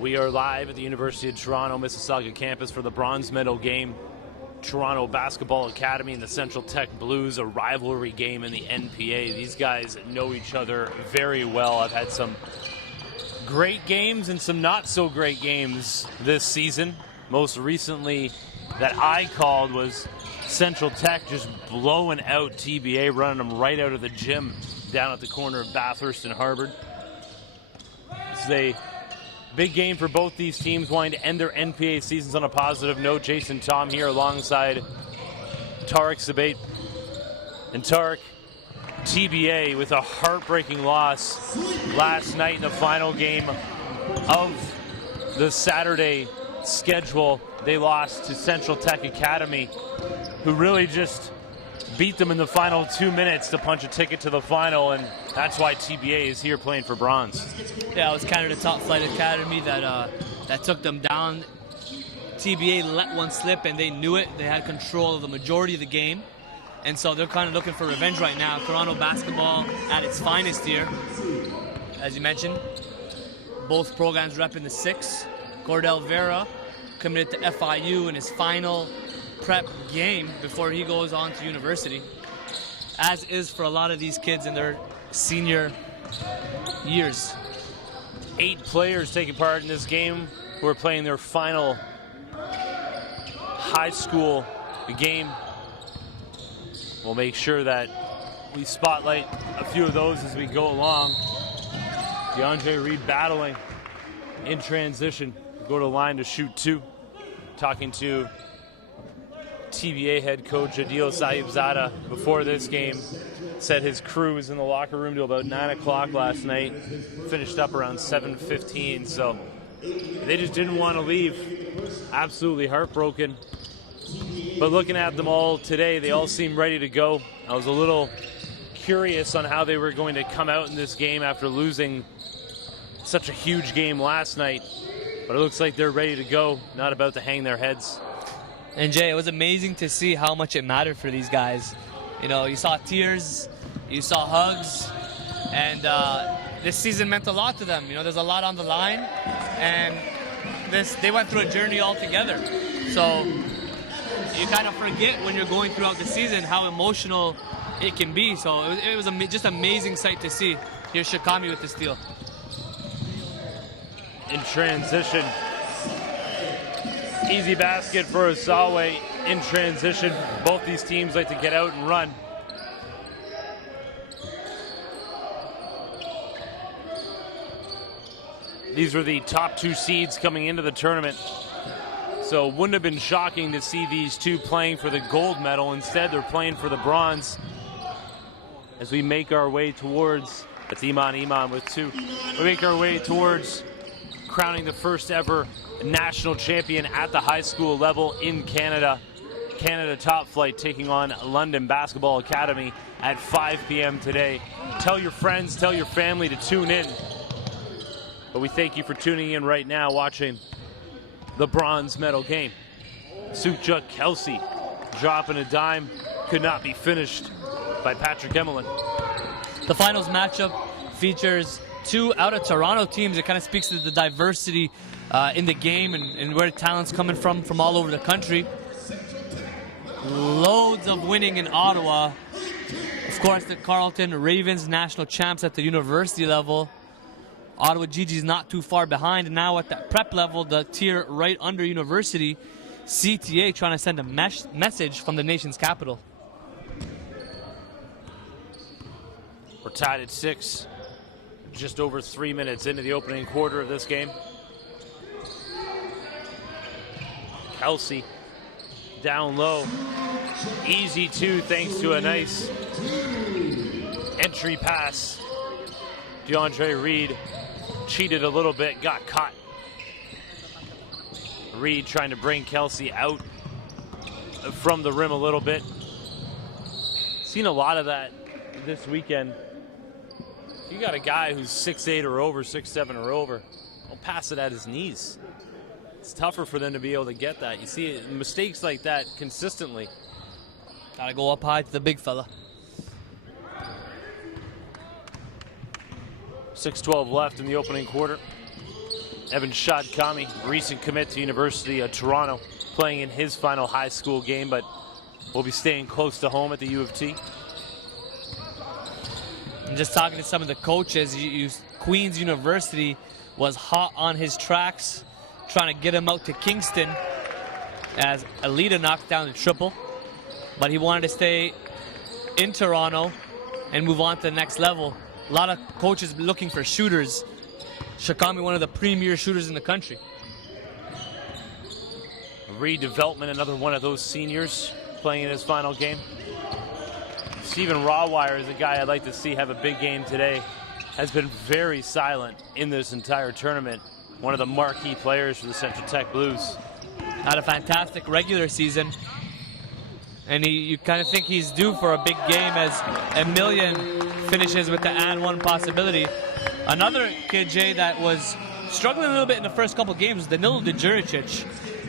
We are live at the University of Toronto Mississauga campus for the bronze medal game. Toronto Basketball Academy and the Central Tech Blues, a rivalry game in the NPA. These guys know each other very well. I've had some great games and some not so great games this season. Most recently that I called was Central Tech just blowing out TBA, running them right out of the gym down at the corner of Bathurst and Harvard. It's a big game for both these teams, wanting to end their NPA seasons on a positive note. Jason Tom here alongside Tarek Sabate. And Tarek, TBA with a heartbreaking loss last night in the final game of the Saturday schedule. They lost to Central Tech Academy, who really just beat them in the final 2 minutes to punch a ticket to the final, and that's why TBA is here playing for bronze. Yeah, it was kind of the top flight academy that took them down. TBA let one slip, and they knew it. They had control of the majority of the game, and so they're kind of looking for revenge right now. Toronto basketball at its finest here. As you mentioned, both programs repping the 6. Cordell Vera committed to FIU in his final prep game before he goes on to university, as is for a lot of these kids in their senior years. 8 players taking part in this game who are playing their final high school game. We'll make sure that we spotlight a few of those as we go along. DeAndre Reed battling in transition. Go to the line to shoot 2. Talking to TBA head coach Adil Sahibzada before this game. Said his crew was in the locker room till about 9 o'clock last night. Finished up around 7:15, so they just didn't want to leave. Absolutely heartbroken. But looking at them all today, they all seem ready to go. I was a little curious on how they were going to come out in this game after losing such a huge game last night. But it looks like they're ready to go, not about to hang their heads. And Jay, it was amazing to see how much it mattered for these guys. You know, you saw tears, you saw hugs, and this season meant a lot to them. You know, there's a lot on the line, and they went through a journey all together. So you kind of forget when you're going throughout the season how emotional it can be. So it was just amazing sight to see. Here's Shikami with the steal. In transition. Easy basket for Asawe in transition. Both these teams like to get out and run. These were the top 2 seeds coming into the tournament. So it wouldn't have been shocking to see these two playing for the gold medal. Instead, they're playing for the bronze. As we make our way towards, that's Iman with 2. We make our way towards crowning the first ever national champion at the high school level in Canada. Canada Top Flight taking on London Basketball Academy at 5 p.m. today. Tell your friends, tell your family to tune in. But we thank you for tuning in right now, watching the bronze medal game. Sukhjut Kelsey dropping a dime, could not be finished by Patrick Emelin. The finals matchup features 2 out of Toronto teams. It kind of speaks to the diversity in the game and where talent's coming from all over the country. Loads of winning in Ottawa. Of course, the Carleton Ravens national champs at the university level. Ottawa Gigi's not too far behind. And now at that prep level, the tier right under university, CTA trying to send a message from the nation's capital. We're tied at 6. Just over 3 minutes into the opening quarter of this game. Kelsey down low. Easy 2 thanks to a nice entry pass. DeAndre Reed cheated a little bit, got caught. Reed trying to bring Kelsey out from the rim a little bit. Seen a lot of that this weekend. You got a guy who's 6'8" or over, 6'7" or over, don't pass it at his knees. It's tougher for them to be able to get that. You see mistakes like that consistently. Gotta go up high to the big fella. 6:12 left in the opening quarter. Evan Shadkami, recent commit to University of Toronto, playing in his final high school game, but will be staying close to home at the U of T. And just talking to some of the coaches, Queen's University was hot on his tracks, trying to get him out to Kingston as Alita knocked down the triple. But he wanted to stay in Toronto and move on to the next level. A lot of coaches looking for shooters. Shakami, one of the premier shooters in the country. Redevelopment, another one of those seniors playing in his final game. Stephen Rawwire is a guy I'd like to see have a big game today. Has been very silent in this entire tournament. One of the marquee players for the Central Tech Blues. Had a fantastic regular season. And you kind of think he's due for a big game as Emilian finishes with the and one possibility. Another kid, Jay, that was struggling a little bit in the first couple games was Danilo Djuricic,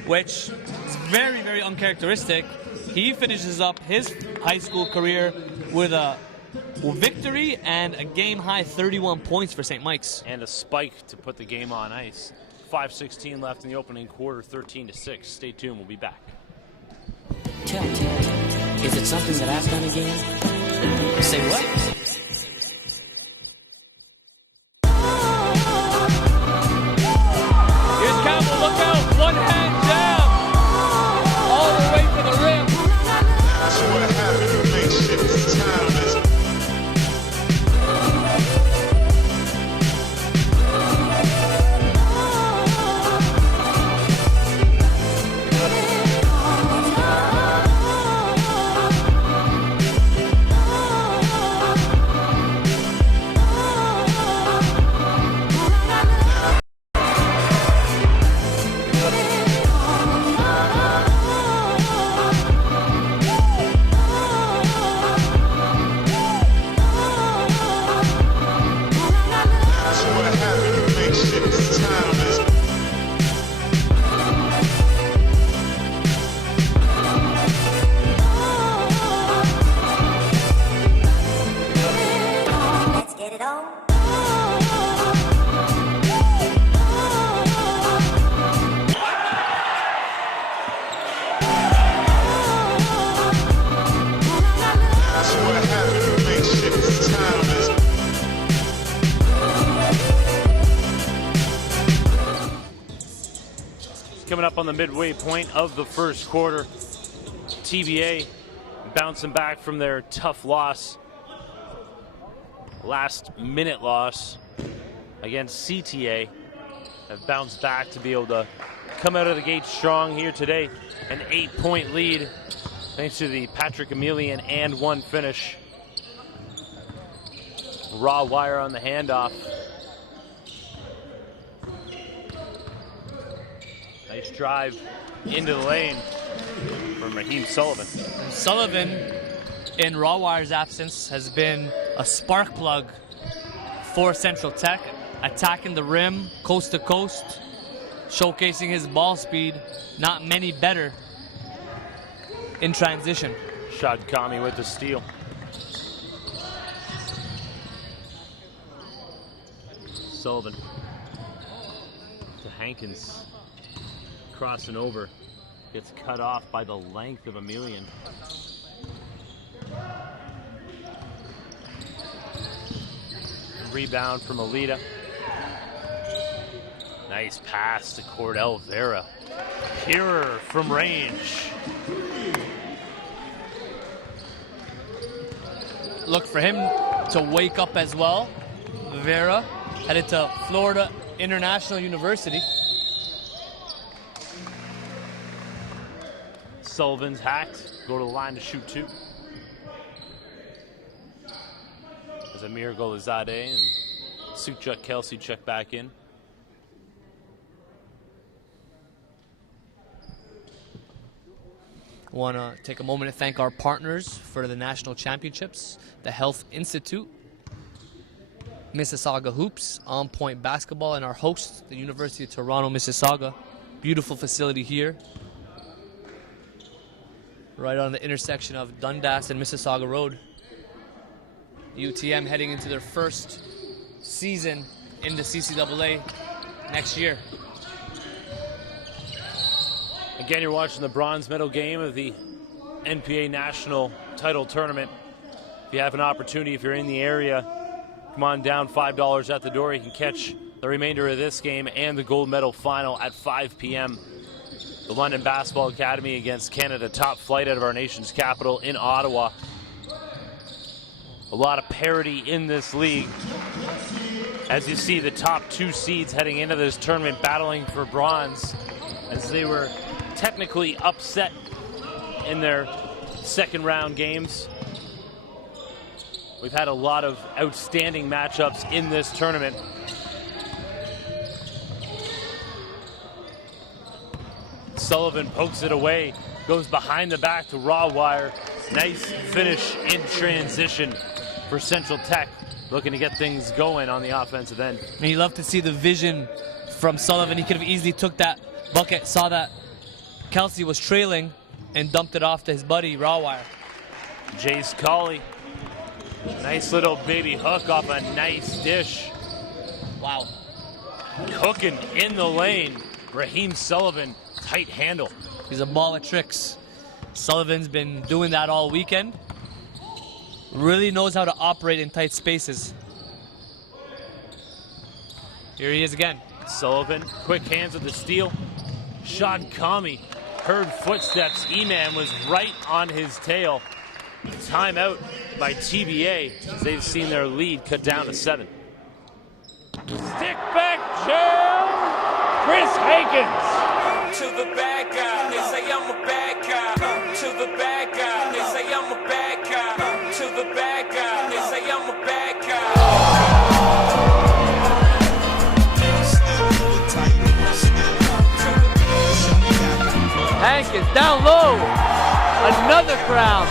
which is very, very uncharacteristic. He finishes up his high school career with a victory and a game-high 31 points for St. Mike's. And a spike to put the game on ice. 5:16 left in the opening quarter, 13-6. Stay tuned, we'll be back. Tell, is it something that I've done again? Say what? Here's Campbell, look out, one hand down, all the way to the rim. That's what happened to make shit timeless. Coming up on the midway point of the first quarter, TBA bouncing back from their tough loss, last minute loss against CTA. Have bounced back to be able to come out of the gate strong here today. An 8-point lead thanks to the Patrick Emilian and one finish. Rawwire on the handoff. Nice drive into the lane from Raheem Sullivan. Sullivan, in Rawwire's absence, has been a spark plug for Central Tech, attacking the rim coast to coast, showcasing his ball speed. Not many better in transition. Shadkami with the steal. Sullivan to Hankins. Crossing over, gets cut off by the length of Emilian. Rebound from Alita. Nice pass to Cordell Vera. Hearer from range. Look for him to wake up as well. Vera headed to Florida International University. Sullivan's hacked, go to the line to shoot two. As Amir Golizadeh and Suchuk Kelsey check back in. I want to take a moment to thank our partners for the national championships, the Health Institute, Mississauga Hoops, On Point Basketball, and our host, the University of Toronto, Mississauga. Beautiful facility here, right on the intersection of Dundas and Mississauga Road. UTM heading into their first season in the CCAA. next year. Again, you're watching the bronze medal game of the NPA National Title Tournament. If you have an opportunity, if you're in the area, come on down, $5 at the door. You can catch the remainder of this game and the gold medal final at 5 p.m. The London Basketball Academy against Canada, top flight out of our nation's capital in Ottawa. A lot of parity in this league. As you see, the top 2 seeds heading into this tournament battling for bronze, as they were technically upset in their second round games. We've had a lot of outstanding matchups in this tournament. Sullivan pokes it away, goes behind the back to Rawwire. Nice finish in transition for Central Tech, looking to get things going on the offensive end. And you love to see the vision from Sullivan. He could have easily took that bucket, saw that Kelsey was trailing, and dumped it off to his buddy, Rawwire. Jace Colley, nice little baby hook off a nice dish. Wow. Cooking in the lane. Raheem Sullivan, tight handle. He's a ball of tricks. Sullivan's been doing that all weekend. Really knows how to operate in tight spaces. Here he is again. Sullivan, quick hands with the steal. Sean Kami heard footsteps. E-Man was right on his tail. Timeout by TBA as they've seen their lead cut down to 7. Stick back jam, Chris Hankins. To the bad guy, they say I'm a bad guy. To the bad guy, they say I'm a bad guy. To the bad guy, they say I'm a bad guy. Hankins down low. Another crown.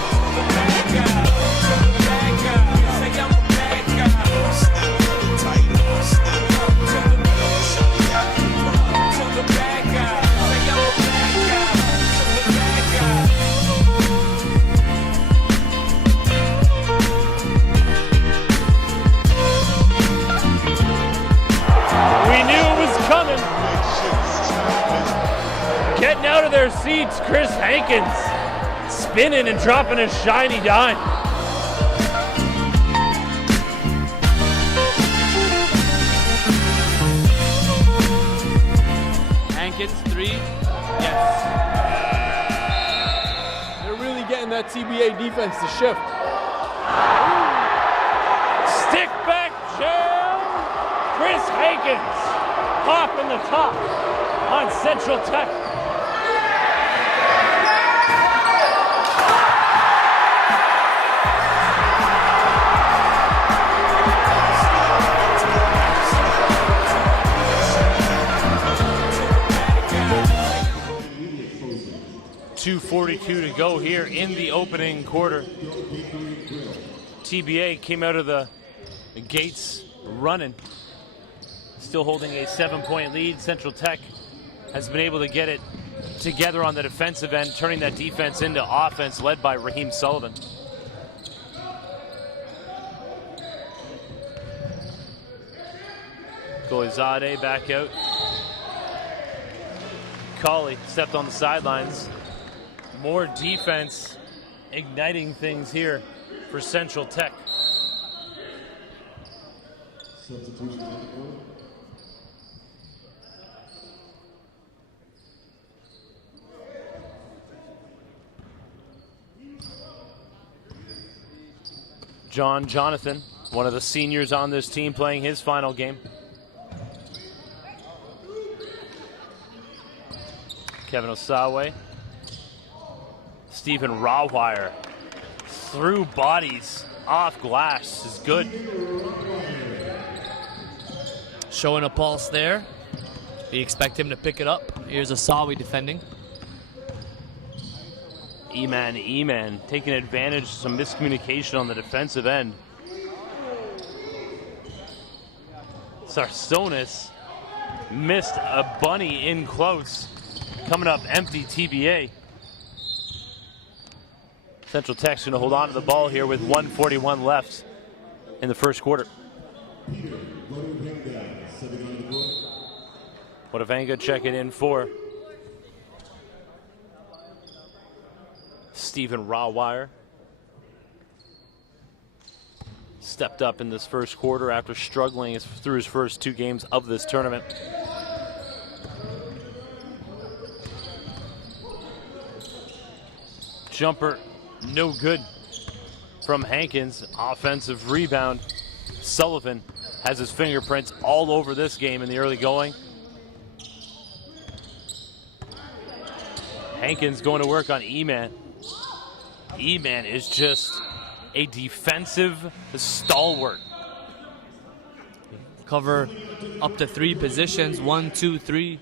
Getting out of their seats, Chris Hankins spinning and dropping a shiny dime. Hankins, 3. Yes. They're really getting that TBA defense to shift. Stick back jam, Chris Hankins popping the top on Central Tech. .242 to go here in the opening quarter. TBA came out of the gates running, still holding a 7-point lead. Central Tech has been able to get it together on the defensive end, turning that defense into offense, led by Raheem Sullivan. Goizade back out. Colley stepped on the sidelines. More defense igniting things here for Central Tech. Jonathan, one of the seniors on this team, playing his final game. Kevin Osawe. Stephen Rawwire through bodies off glass is good. Showing a pulse there. You expect him to pick it up. Here's Osawe defending. E-Man taking advantage of some miscommunication on the defensive end. Sarsonis missed a bunny in close. Coming up empty TBA. Central Tech's going to hold on to the ball here with 1:41 left in the first quarter. Wadavanga checking in for Stephen Rawwire. Stepped up in this first quarter after struggling through his first 2 games of this tournament. Jumper, no good from Hankins. Offensive rebound. Sullivan has his fingerprints all over this game in the early going. Hankins going to work on E-Man. E-Man is just a defensive stalwart. Cover up to 3 positions, 1, 2, 3.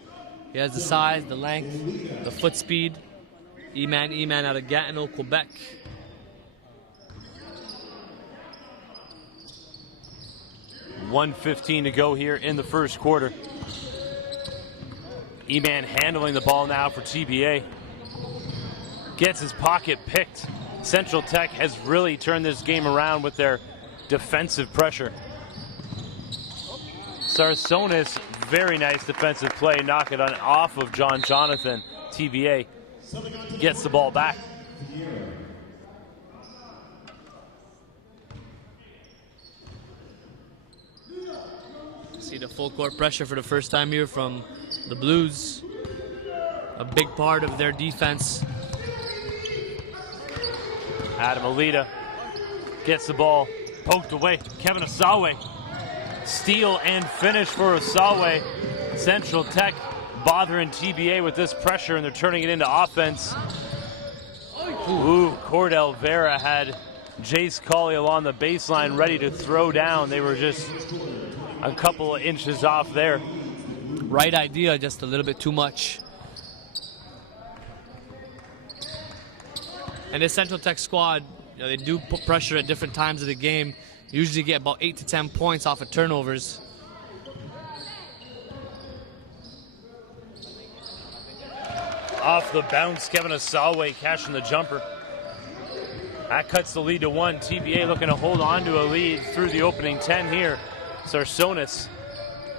He has the size, the length, the foot speed. E-Man out of Gatineau, Quebec. $1:15 to go here in the first quarter. E-Man handling the ball now for TBA. Gets his pocket picked. Central Tech has really turned this game around with their defensive pressure. Sarsonis, very nice defensive play, knock it on off of John Jonathan. TBA gets the ball back. See the full court pressure for the first time here from the Blues. A big part of their defense. Adam Alita gets the ball poked away. Kevin Osawe, steal and finish for Osawe. Central Tech bothering TBA with this pressure, and they're turning it into offense. Ooh, Cordell Vera had Jace Colley along the baseline ready to throw down. They were just a couple of inches off there. Right idea, just a little bit too much. And this Central Tech squad, they do put pressure at different times of the game. Usually get about 8 to 10 points off of turnovers. Off the bounce, Kevin Osawe cashing the jumper. That cuts the lead to 1. TBA looking to hold on to a lead through the opening 10 here. Sarsonis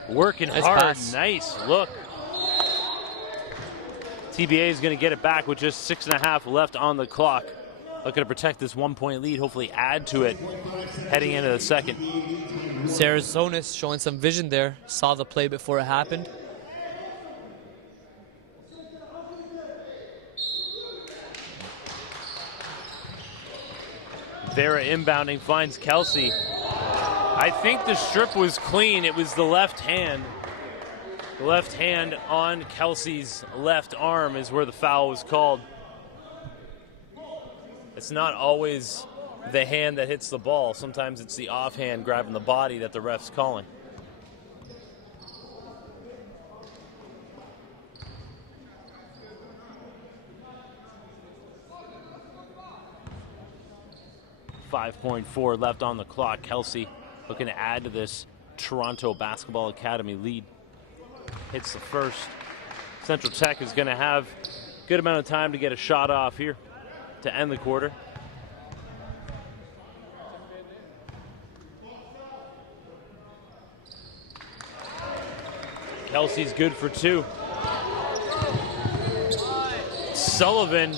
working Nice hard. pass. Nice look. TBA is going to get it back with just 6.5 left on the clock. Looking to protect this 1-point lead, hopefully add to it heading into the second. Sarsonis showing some vision there. Saw the play before it happened. Vera inbounding, finds Kelsey. I think the strip was clean. It was the left hand. The left hand on Kelsey's left arm is where the foul was called. It's not always the hand that hits the ball. Sometimes it's the offhand grabbing the body that the ref's calling. .4 left on the clock. Kelsey looking to add to this Toronto Basketball Academy lead. Hits the first. Central Tech is going to have a good amount of time to get a shot off here to end the quarter. Kelsey's good for 2. Sullivan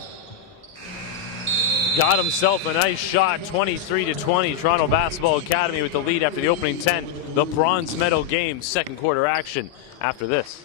got himself a nice shot, 23-20. Toronto Basketball Academy with the lead after the opening 10. The bronze medal game, second quarter action after this.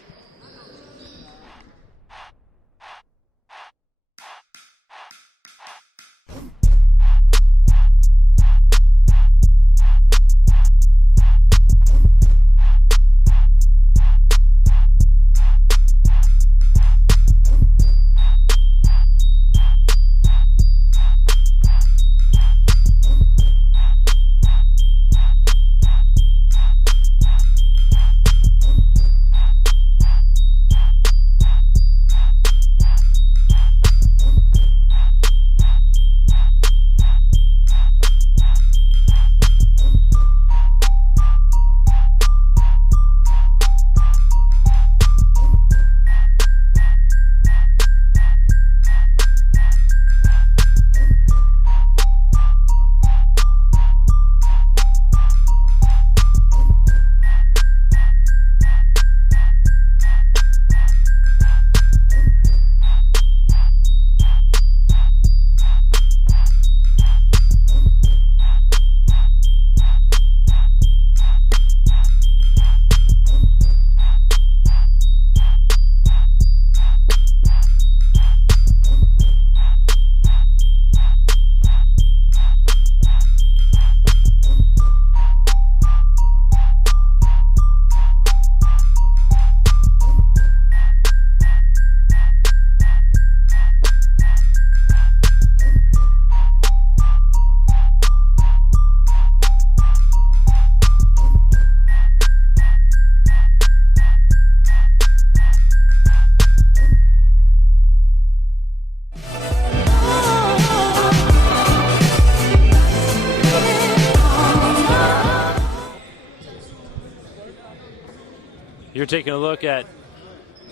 You're taking a look at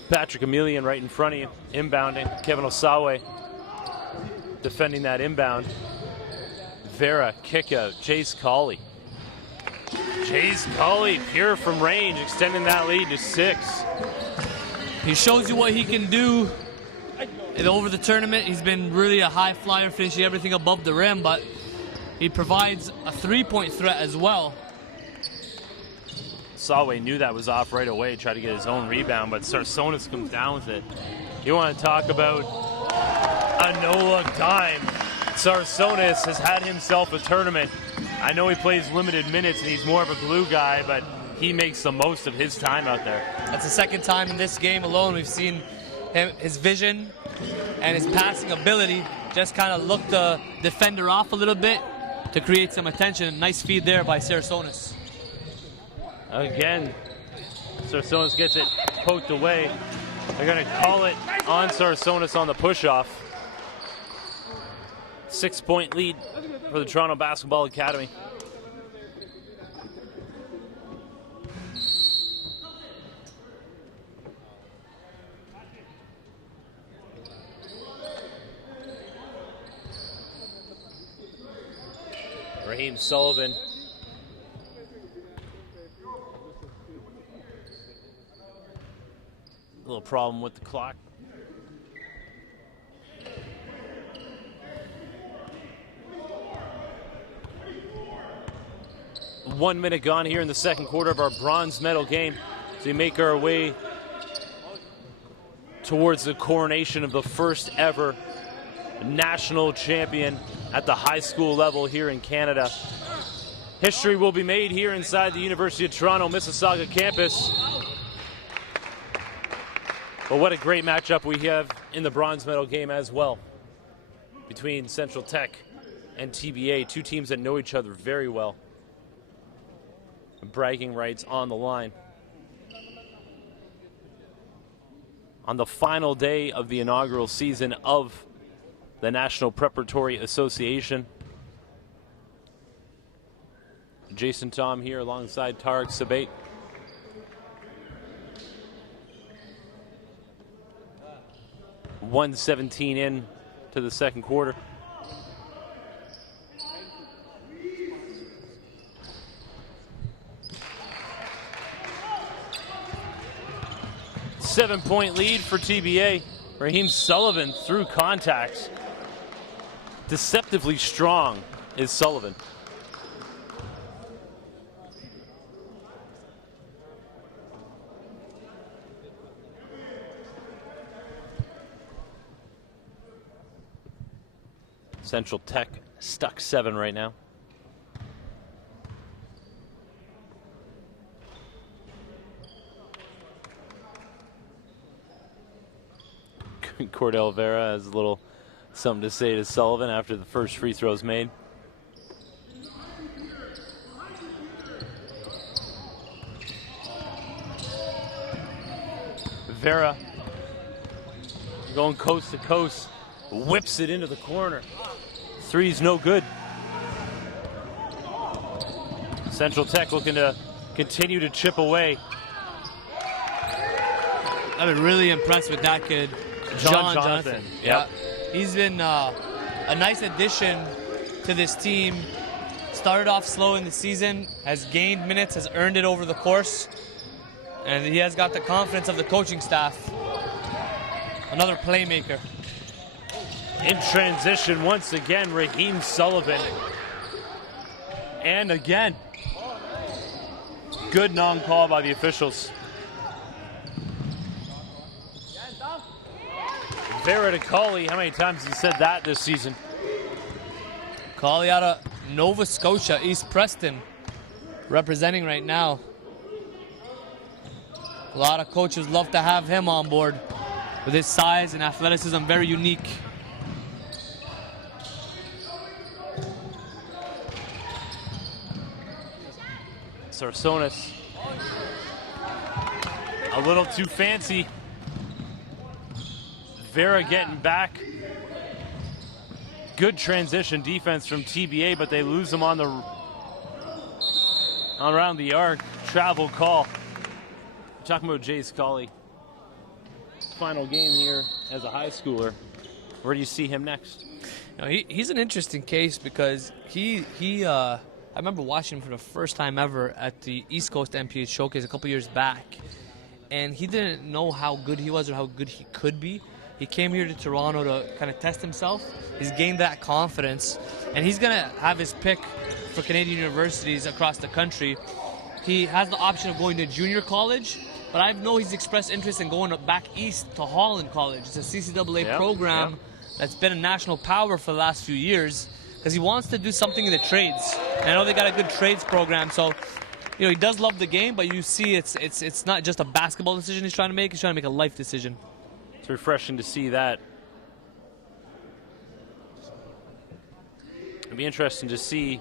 Patrick Emilian right in front of you, inbounding. Kevin Osawe defending that inbound. Vera, kick out. Chase Colley. Chase Colley, pure from range, extending that lead to 6. He shows you what he can do. And over the tournament, he's been really a high flyer, finishing everything above the rim, but he provides a three-point threat as well. Sawe knew that was off right away, tried to get his own rebound, but Sarsonis comes down with it. You want to talk about a no-look dime. Sarsonis has had himself a tournament. I know he plays limited minutes and he's more of a glue guy, but he makes the most of his time out there. That's the second time in this game alone we've seen his vision and his passing ability just kind of look the defender off a little bit to create some attention. Nice feed there by Sarsonis. Again, Sarsonis gets it poked away. They're going to call it on Sarsonis on the push-off. 6-point lead for the Toronto Basketball Academy. Raheem Sullivan. A little problem with the clock. One minute gone here in the second quarter of our bronze medal game. So we make our way towards the coronation of the first ever national champion at the high school level here in Canada. History will be made here inside the University of Toronto Mississauga campus. But what a great matchup we have in the bronze medal game as well between Central Tech and TBA, two teams that know each other very well. Bragging rights on the line. On the final day of the inaugural season of the National Preparatory Association. Jason Tom here alongside Tarek Sabate. .117 in to the second quarter. Seven-point lead for TBA. Raheem Sullivan through contacts. Deceptively strong is Sullivan. Central Tech stuck 7 right now. Cordell Vera has a little something to say to Sullivan after the first free throw's made. Vera going coast to coast, whips it into the corner. Three's no good. Central Tech looking to continue to chip away. I've been really impressed with that kid. Jonathan. Yep. He's been a nice addition to this team. Started off slow in the season, has gained minutes, has earned it over the course, and he has got the confidence of the coaching staff. Another playmaker. In transition, once again, Raheem Sullivan. And again, good non-call by the officials. Vera to Colley. How many times has he said that this season? Colley out of Nova Scotia, East Preston, representing right now. A lot of coaches love to have him on board with his size and athleticism, very unique. Sarsonis. A little too fancy. Vera getting back. Good transition defense from TBA, but they lose him on around the arc. Travel call. talking about Jay Scully. Final game here as a high schooler. Where do you see him next? Now, he's an interesting case because I remember watching him for the first time ever at the East Coast NPA Showcase a couple years back, and he didn't know how good he was or how good he could be. He came here to Toronto to kind of test himself. He's gained that confidence, and he's going to have his pick for Canadian universities across the country. He has the option of going to junior college, but I know he's expressed interest in going back east to Holland College. It's a CCAA program that's been a national power for the last few years because he wants to do something in the trades. And I know they got a good trades program, so he does love the game, but you see it's not just a basketball decision he's trying to make. He's trying to make a life decision. It's refreshing to see that. It'll be interesting to see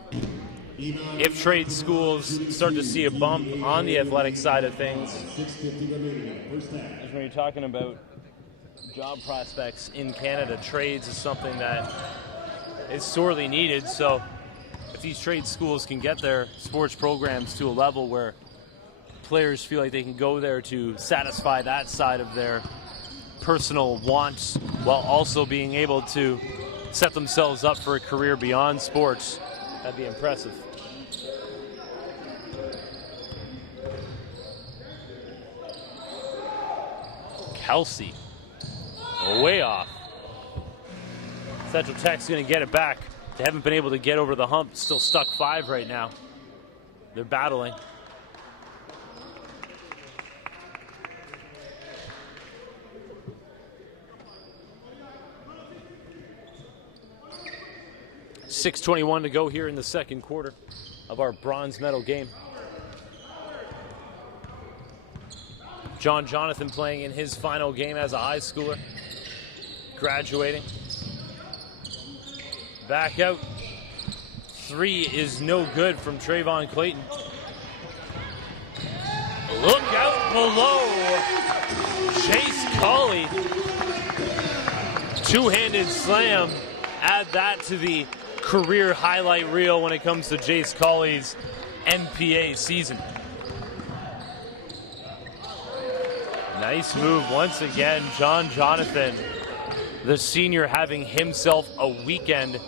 if trade schools start to see a bump on the athletic side of things. As when you're talking about job prospects in Canada, trades is something that is sorely needed. So if these trade schools can get their sports programs to a level where players feel like they can go there to satisfy that side of their personal wants while also being able to set themselves up for a career beyond sports, that'd be impressive. Kelsey, way off. Central Tech's going to get it back. They haven't been able to get over the hump. Still stuck 5 right now. They're battling. .6:21 to go here in the second quarter of our bronze medal game. John Jonathan playing in his final game as a high schooler, graduating. Back out. 3 is no good from Trayvon Clayton. Look out below. Chase Colley. Two-handed slam. Add that to the career highlight reel when it comes to Jace Colley's NPA season. Nice move once again. John Jonathan, the senior, having himself a weekend,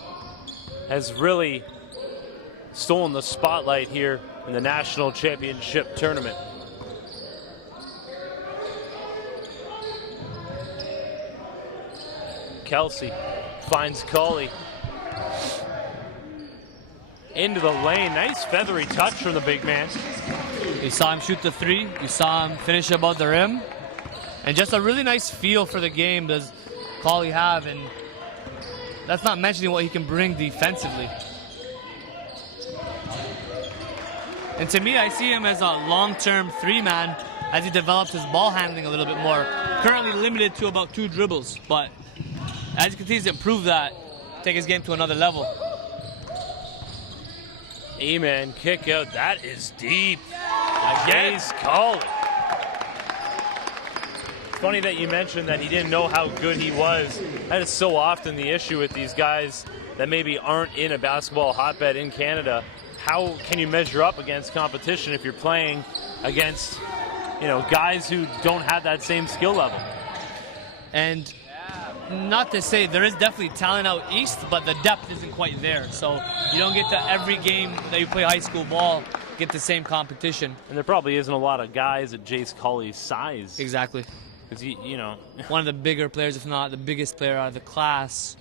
has really stolen the spotlight here in the national championship tournament. Kelsey finds Colley. Into the lane. Nice feathery touch from the big man. You saw him shoot the 3. You saw him finish above the rim. And just a really nice feel for the game does Colley have. And that's not mentioning what he can bring defensively. And to me, I see him as a long-term 3-man as he develops his ball handling a little bit more. Currently limited to about 2 dribbles. But as he continues to improve that, take his game to another level. E-man kick out. That is deep. Jace Colley. It's funny that you mentioned that he didn't know how good he was. That is so often the issue with these guys that maybe aren't in a basketball hotbed in Canada. How can you measure up against competition if you're playing against, guys who don't have that same skill level? And not to say there is definitely talent out east, but the depth isn't quite there. So you don't get to every game that you play high school ball get the same competition. And there probably isn't a lot of guys at Jace Colley's size. Exactly. Because one of the bigger players, if not the biggest player out of the class.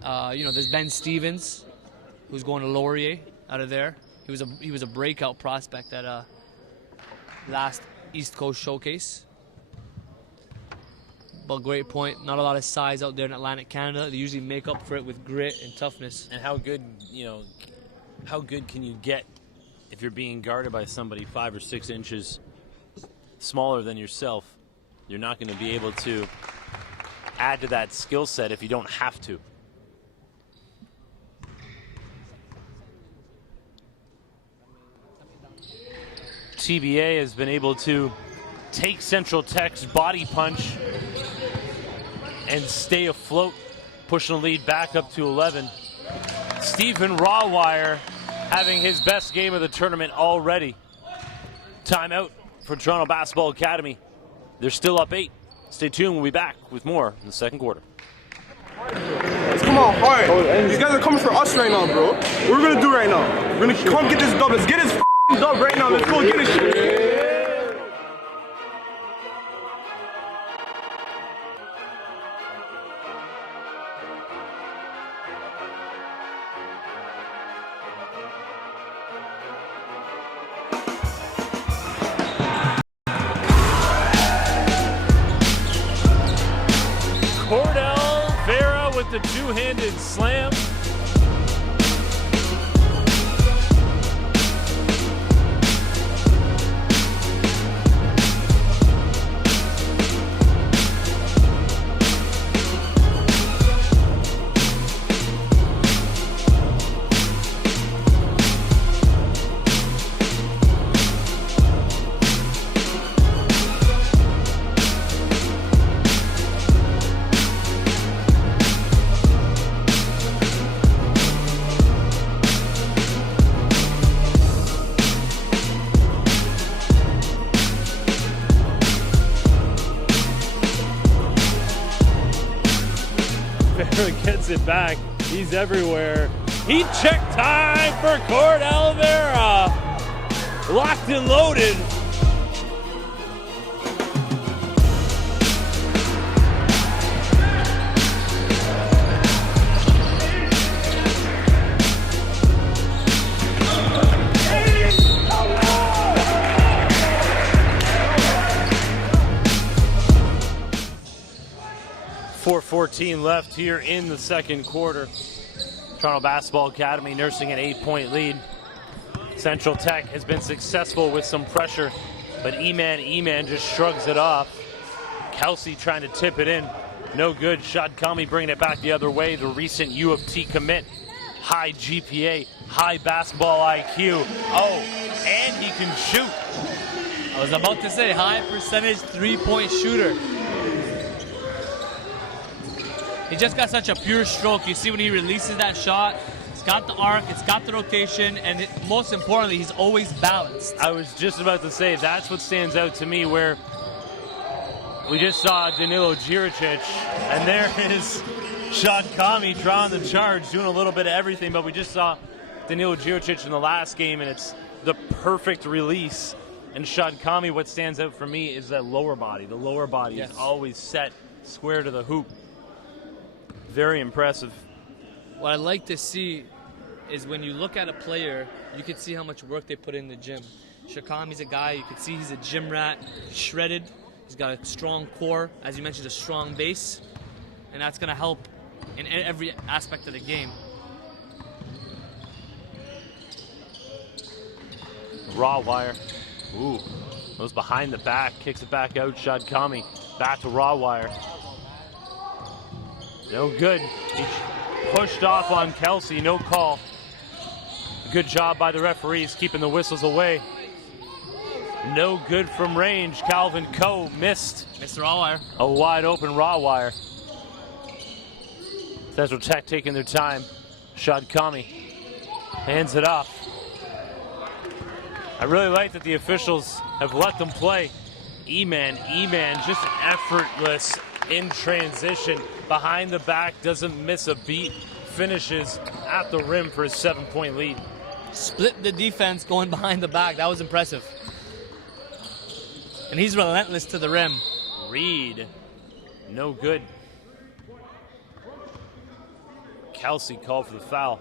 There's Ben Stevens, who's going to Laurier out of there. He was a breakout prospect at last East Coast Showcase. But great point. Not a lot of size out there in Atlantic Canada. They usually make up for it with grit and toughness. And how good can you get if you're being guarded by somebody 5 or 6 inches smaller than yourself? You're not going to be able to add to that skill set if you don't have to. TBA has been able to take Central Tech's body punch and stay afloat, pushing the lead back up to 11. Stephen Rawwire having his best game of the tournament already. Timeout for Toronto Basketball Academy. They're still up 8. Stay tuned. We'll be back with more in the second quarter. Let's come on hard. These guys are coming for us right now, bro. What we're gonna do right now? We're gonna come get this dub. Let's get this dub right now. Let's go get this shit. Cordell Vera with the two-handed slam. Gets it back. He's everywhere. Heat check time for Cordell Vera. Locked and loaded. .414 left here in the second quarter. Toronto Basketball Academy nursing an 8-point lead. Central Tech has been successful with some pressure, but Eman just shrugs it off. Kelsey trying to tip it in. No good. Shadkami bringing it back the other way. The recent U of T commit. High GPA, high basketball IQ. Oh, and he can shoot. I was about to say high percentage three-point shooter. He just got such a pure stroke. You see when he releases that shot, it's got the arc, it's got the rotation, and most importantly, he's always balanced. I was just about to say, that's what stands out to me, where we just saw Danilo Djuricic, and there is Shadkami drawing the charge, doing a little bit of everything, but we just saw Danilo Djuricic in the last game, and it's the perfect release. And Shadkami, what stands out for me is that lower body. The lower body is always set square to the hoop. Very impressive. What I like to see is when you look at a player, you can see how much work they put in the gym. Shadkami's a guy, you can see he's a gym rat, shredded. He's got a strong core, as you mentioned, a strong base. And that's going to help in every aspect of the game. Raw wire. Ooh. Goes behind the back, kicks it back out. Shadkami back to raw wire. No good. He pushed off on Kelsey, no call. Good job by the referees keeping the whistles away. No good from range. Calvin Coe missed. Mr. Raw wire. A wide open raw wire. Central Tech taking their time. Shadkami hands it off. I really like that the officials have let them play. Eman just effortless in transition. Behind the back, doesn't miss a beat. Finishes at the rim for a 7-point lead. Split the defense going behind the back. That was impressive. And he's relentless to the rim. Reed, no good. Kelsey called for the foul.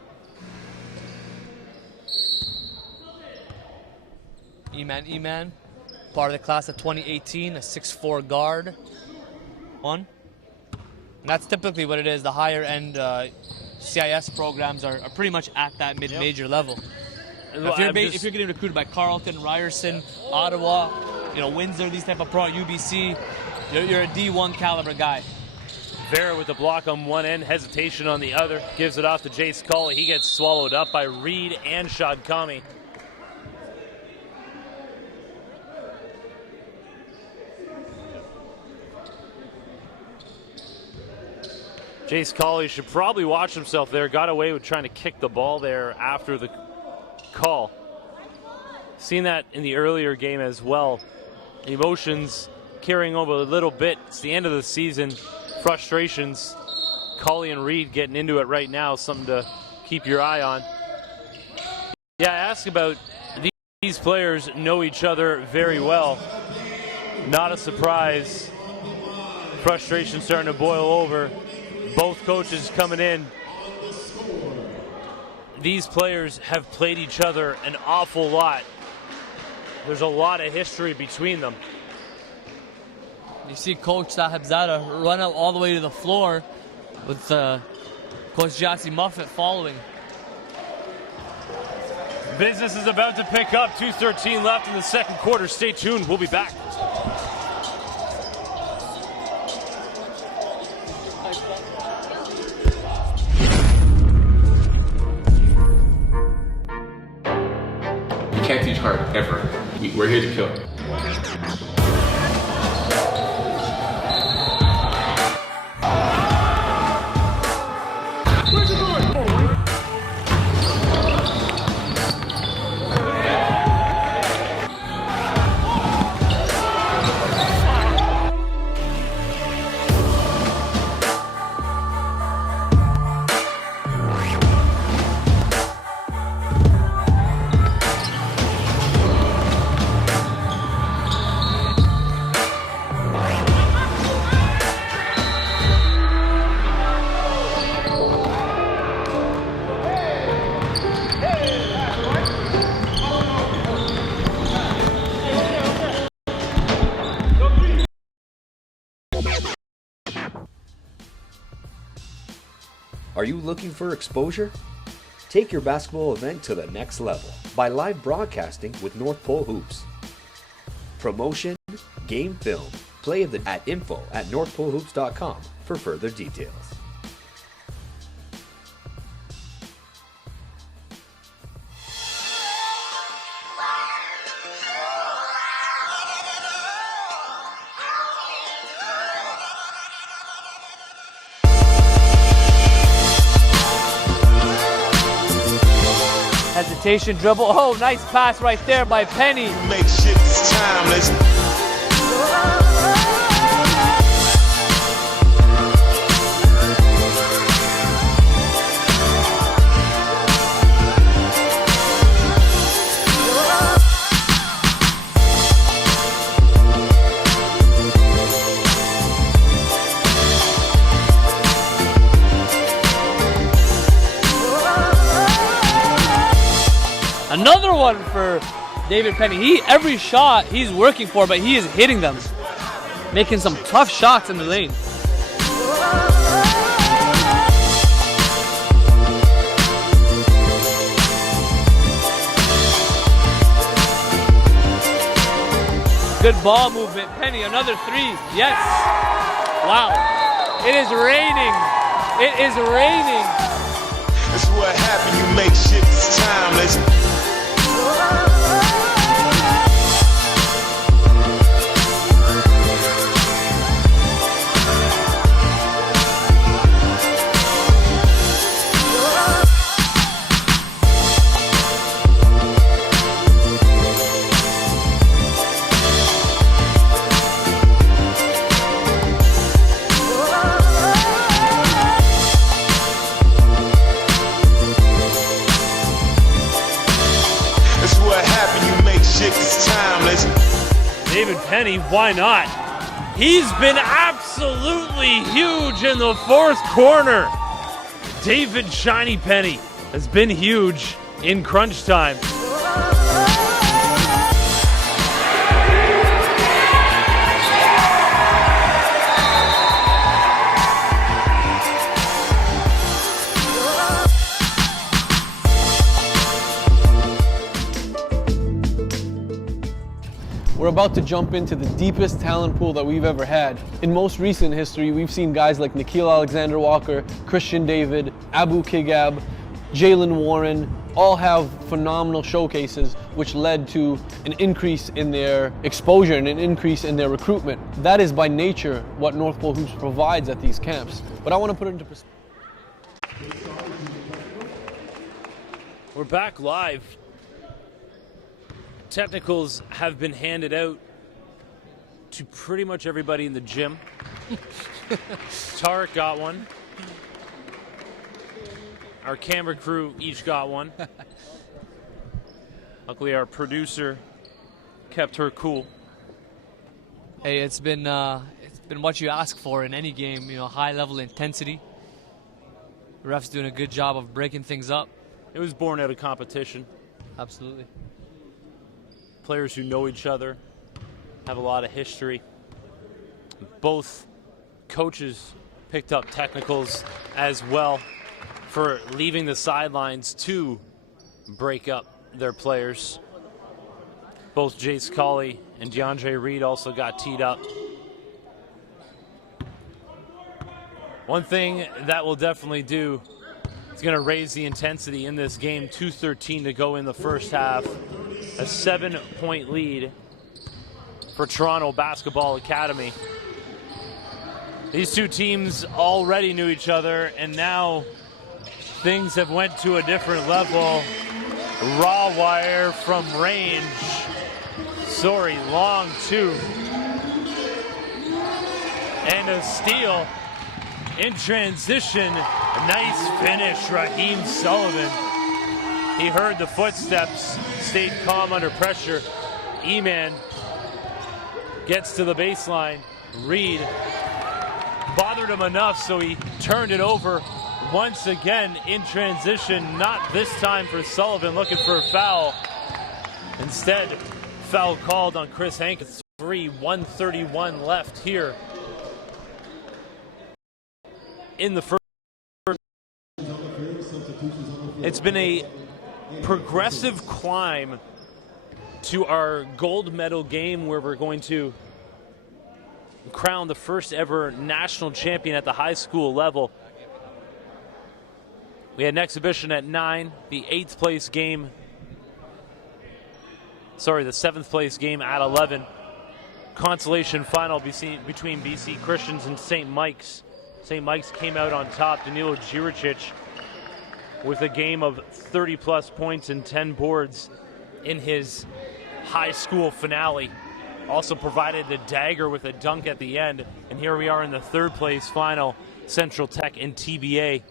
Eman, part of the class of 2018, a 6'4" guard. And that's typically what it is. The higher end CIS programs are pretty much at that mid-major level. If you're getting recruited by Carleton, Ryerson, Ottawa, Windsor, these type of pro, UBC, you're a D1 caliber guy. Vera with the block on one end, hesitation on the other, gives it off to Jace Colley. He gets swallowed up by Reed and Shadkami. Jace Colley should probably watch himself there. Got away with trying to kick the ball there after the call. Seen that in the earlier game as well. Emotions carrying over a little bit. It's the end of the season. Frustrations. Colley and Reed getting into it right now. Something to keep your eye on. Yeah, I asked about these players know each other very well. Not a surprise. Frustration starting to boil over. Both coaches coming in. These players have played each other an awful lot. There's a lot of history between them. You see Coach Sahibzada run out all the way to the floor with Coach Jassy Muffet following. Business is about to pick up. 2:13 left in the second quarter. Stay tuned. We'll be back. You can't teach hard, ever. We're here to kill. Are you looking for exposure? Take your basketball event to the next level by live broadcasting with North Pole Hoops. Promotion, game film, play at info@northpolehoops.com for further details. Hesitation dribble. Oh, nice pass right there by Penny. Make shit timeless. Another one for David Penny. Every shot he's working for, but he is hitting them. Making some tough shots in the lane. Good ball movement. Penny, another three. Yes. Wow. It is raining. It is raining. That's what happened. You make shit timeless. David Penny, why not? He's been absolutely huge in the fourth quarter. David Shiny Penny has been huge in crunch time. We're about to jump into the deepest talent pool that we've ever had. In most recent history, we've seen guys like Nikhil Alexander-Walker, Christian David, Abu Kigab, Jalen Warren, all have phenomenal showcases which led to an increase in their exposure and an increase in their recruitment. That is by nature what North Pole Hoops provides at these camps. But I want to put it into perspective. We're back live. Technicals have been handed out to pretty much everybody in the gym. Tarek got one. Our camera crew each got one. Luckily, our producer kept her cool. Hey, it's been what you ask for in any game. You know, high level intensity. The ref's doing a good job of breaking things up. It was born out of competition. Absolutely. Players who know each other, have a lot of history. Both coaches picked up technicals as well for leaving the sidelines to break up their players. Both Jace Colley and DeAndre Reed also got teed up. One thing that will definitely do is going to raise the intensity in this game. 2:13 to go in the first half. A 7-point lead for Toronto Basketball Academy. These two teams already knew each other, and now things have went to a different level. Raw wire from range. Sorry, long two. And a steal in transition. A nice finish, Raheem Sullivan. He heard the footsteps, stayed calm under pressure. E-Man gets to the baseline. Reed bothered him enough, so he turned it over once again in transition. Not this time for Sullivan, looking for a foul. Instead, foul called on Chris Hankins. 1:31 left here in the first. It's been a progressive climb to our gold medal game, where we're going to crown the first ever national champion at the high school level. We had an exhibition at 9, the 7th place game at 11. Consolation final between BC Christians and St. Mike's. St. Mike's came out on top. Danilo Juricic with a game of 30-plus points and 10 boards in his high school finale. Also provided the dagger with a dunk at the end. And here we are in the 3rd place final, Central Tech and TBA.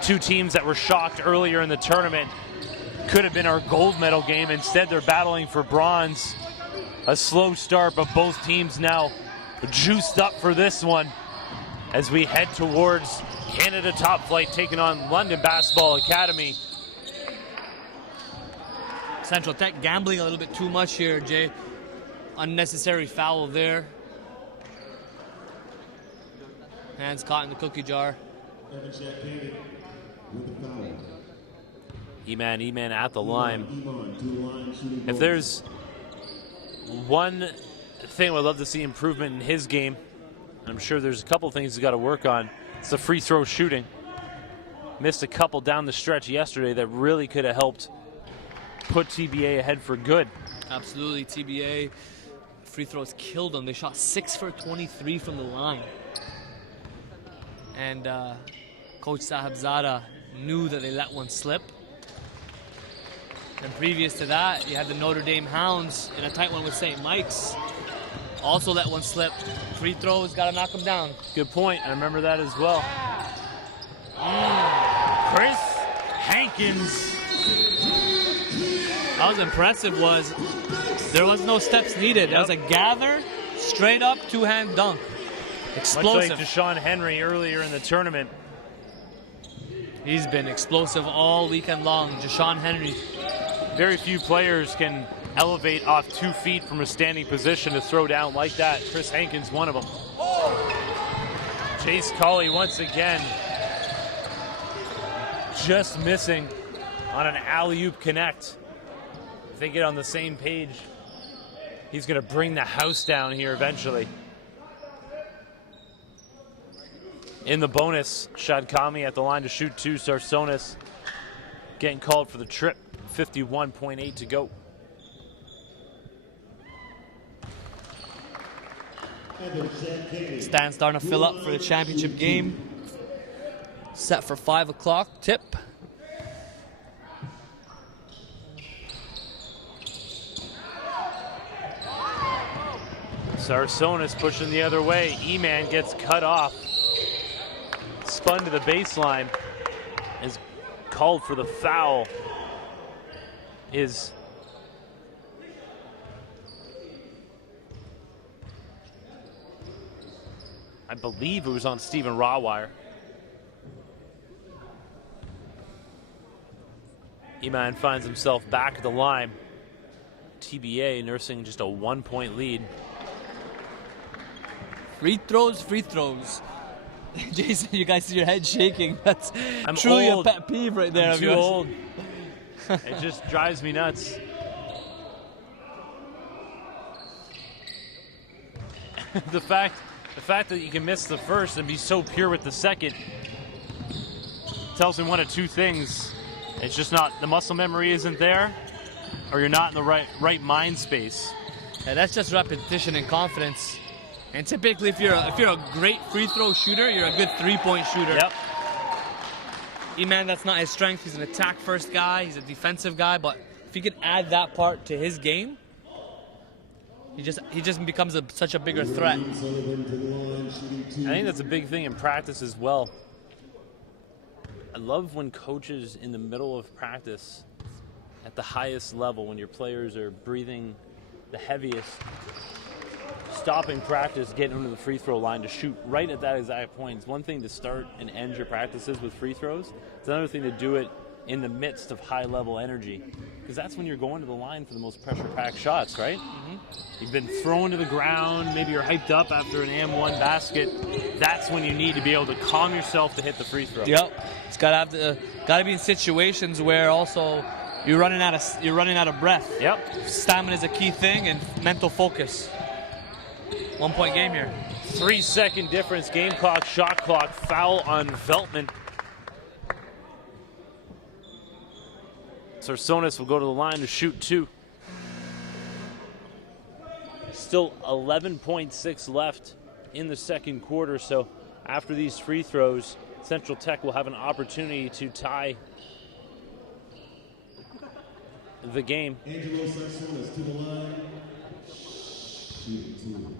Two teams that were shocked earlier in the tournament. Could have been our gold medal game. Instead, they're battling for bronze. A slow start, but both teams now juiced up for this one as we head towards Canada Top Flight taking on London Basketball Academy. Central Tech gambling a little bit too much here, Jay. Unnecessary foul there. Hands caught in the cookie jar. E-Man at the line. If there's one thing I'd love to see improvement in his game, I'm sure there's a couple things he's got to work on. It's the free throw shooting. Missed a couple down the stretch yesterday that really could have helped put TBA ahead for good. Absolutely, TBA free throws killed them. They shot 6 for 23 from the line. And Coach Sahibzada knew that they let one slip. And previous to that, you had the Notre Dame Hounds in a tight one with St. Mike's. Also let one slip. Free throws, got to knock them down. Good point. I remember that as well. Chris Hankins. That was impressive. There was no steps needed. That was a gather, straight up, two-hand dunk. Explosive. Much like Deshaun Henry earlier in the tournament. He's been explosive all weekend long. Deshaun Henry. Very few players can elevate off 2 feet from a standing position to throw down like that. Chris Hankins, one of them. Jace Colley once again just missing on an alley-oop connect. If they get on the same page, he's going to bring the house down here eventually. In the bonus, Shad Kami at the line to shoot 2. Sarsonis getting called for the trip. 51.8 to go. Stand starting to fill up for the championship game. Set for 5 o'clock tip. Sarsonis pushing the other way. E-Man gets cut off. Spun to the baseline. Is called for the foul. Is I believe it was on Stephen Rawwire. E-Man finds himself back at the line. TBA nursing just a 1-point lead. Free throws, free throws. Jason, you guys see your head shaking. That's I'm truly old. a pet peeve right there. I'm too old. It just drives me nuts. the fact that you can miss the first and be so pure with the second tells me one of two things. It's just not, the muscle memory isn't there, or you're not in the right mind space. Yeah, that's just repetition and confidence. And typically, if you're a great free throw shooter, you're a good 3-point shooter. Yep. E-Man, that's not his strength. He's an attack first guy. He's a defensive guy. But if he could add that part to his game, he just becomes such a bigger threat. I think that's a big thing in practice as well. I love when coaches in the middle of practice at the highest level, when your players are breathing the heaviest, stopping practice, getting them to the free throw line to shoot right at that exact point. It's one thing to start and end your practices with free throws. It's another thing to do it in the midst of high level energy, because that's when you're going to the line for the most pressure-packed shots, right? Mm-hmm. You've been thrown to the ground, maybe you're hyped up after an AM1 basket. That's when you need to be able to calm yourself to hit the free throw. Yep, it's got to be in situations where also you're running out of breath. Yep. Stamina is a key thing, and mental focus. 1-point game here. 3-second difference, game clock, shot clock, foul on Veltman. Sarsonis will go to the line to shoot 2. Still 11.6 left in the second quarter, so after these free throws, Central Tech will have an opportunity to tie the game. Angelo Sarsonis to the line. Shoot 2.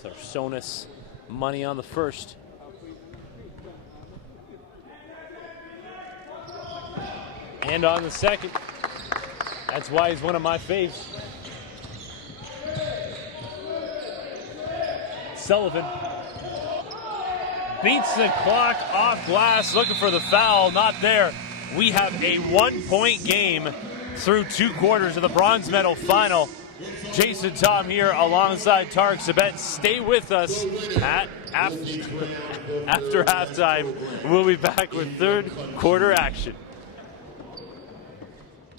Sarsonis, money on the first. And on the second. That's why he's one of my faves. Sullivan beats the clock off glass, looking for the foul, not there. We have a 1-point game through 2 quarters of the bronze medal final. Jason Tom here alongside Tarek Sabet. Stay with us after halftime. We'll be back with third quarter action.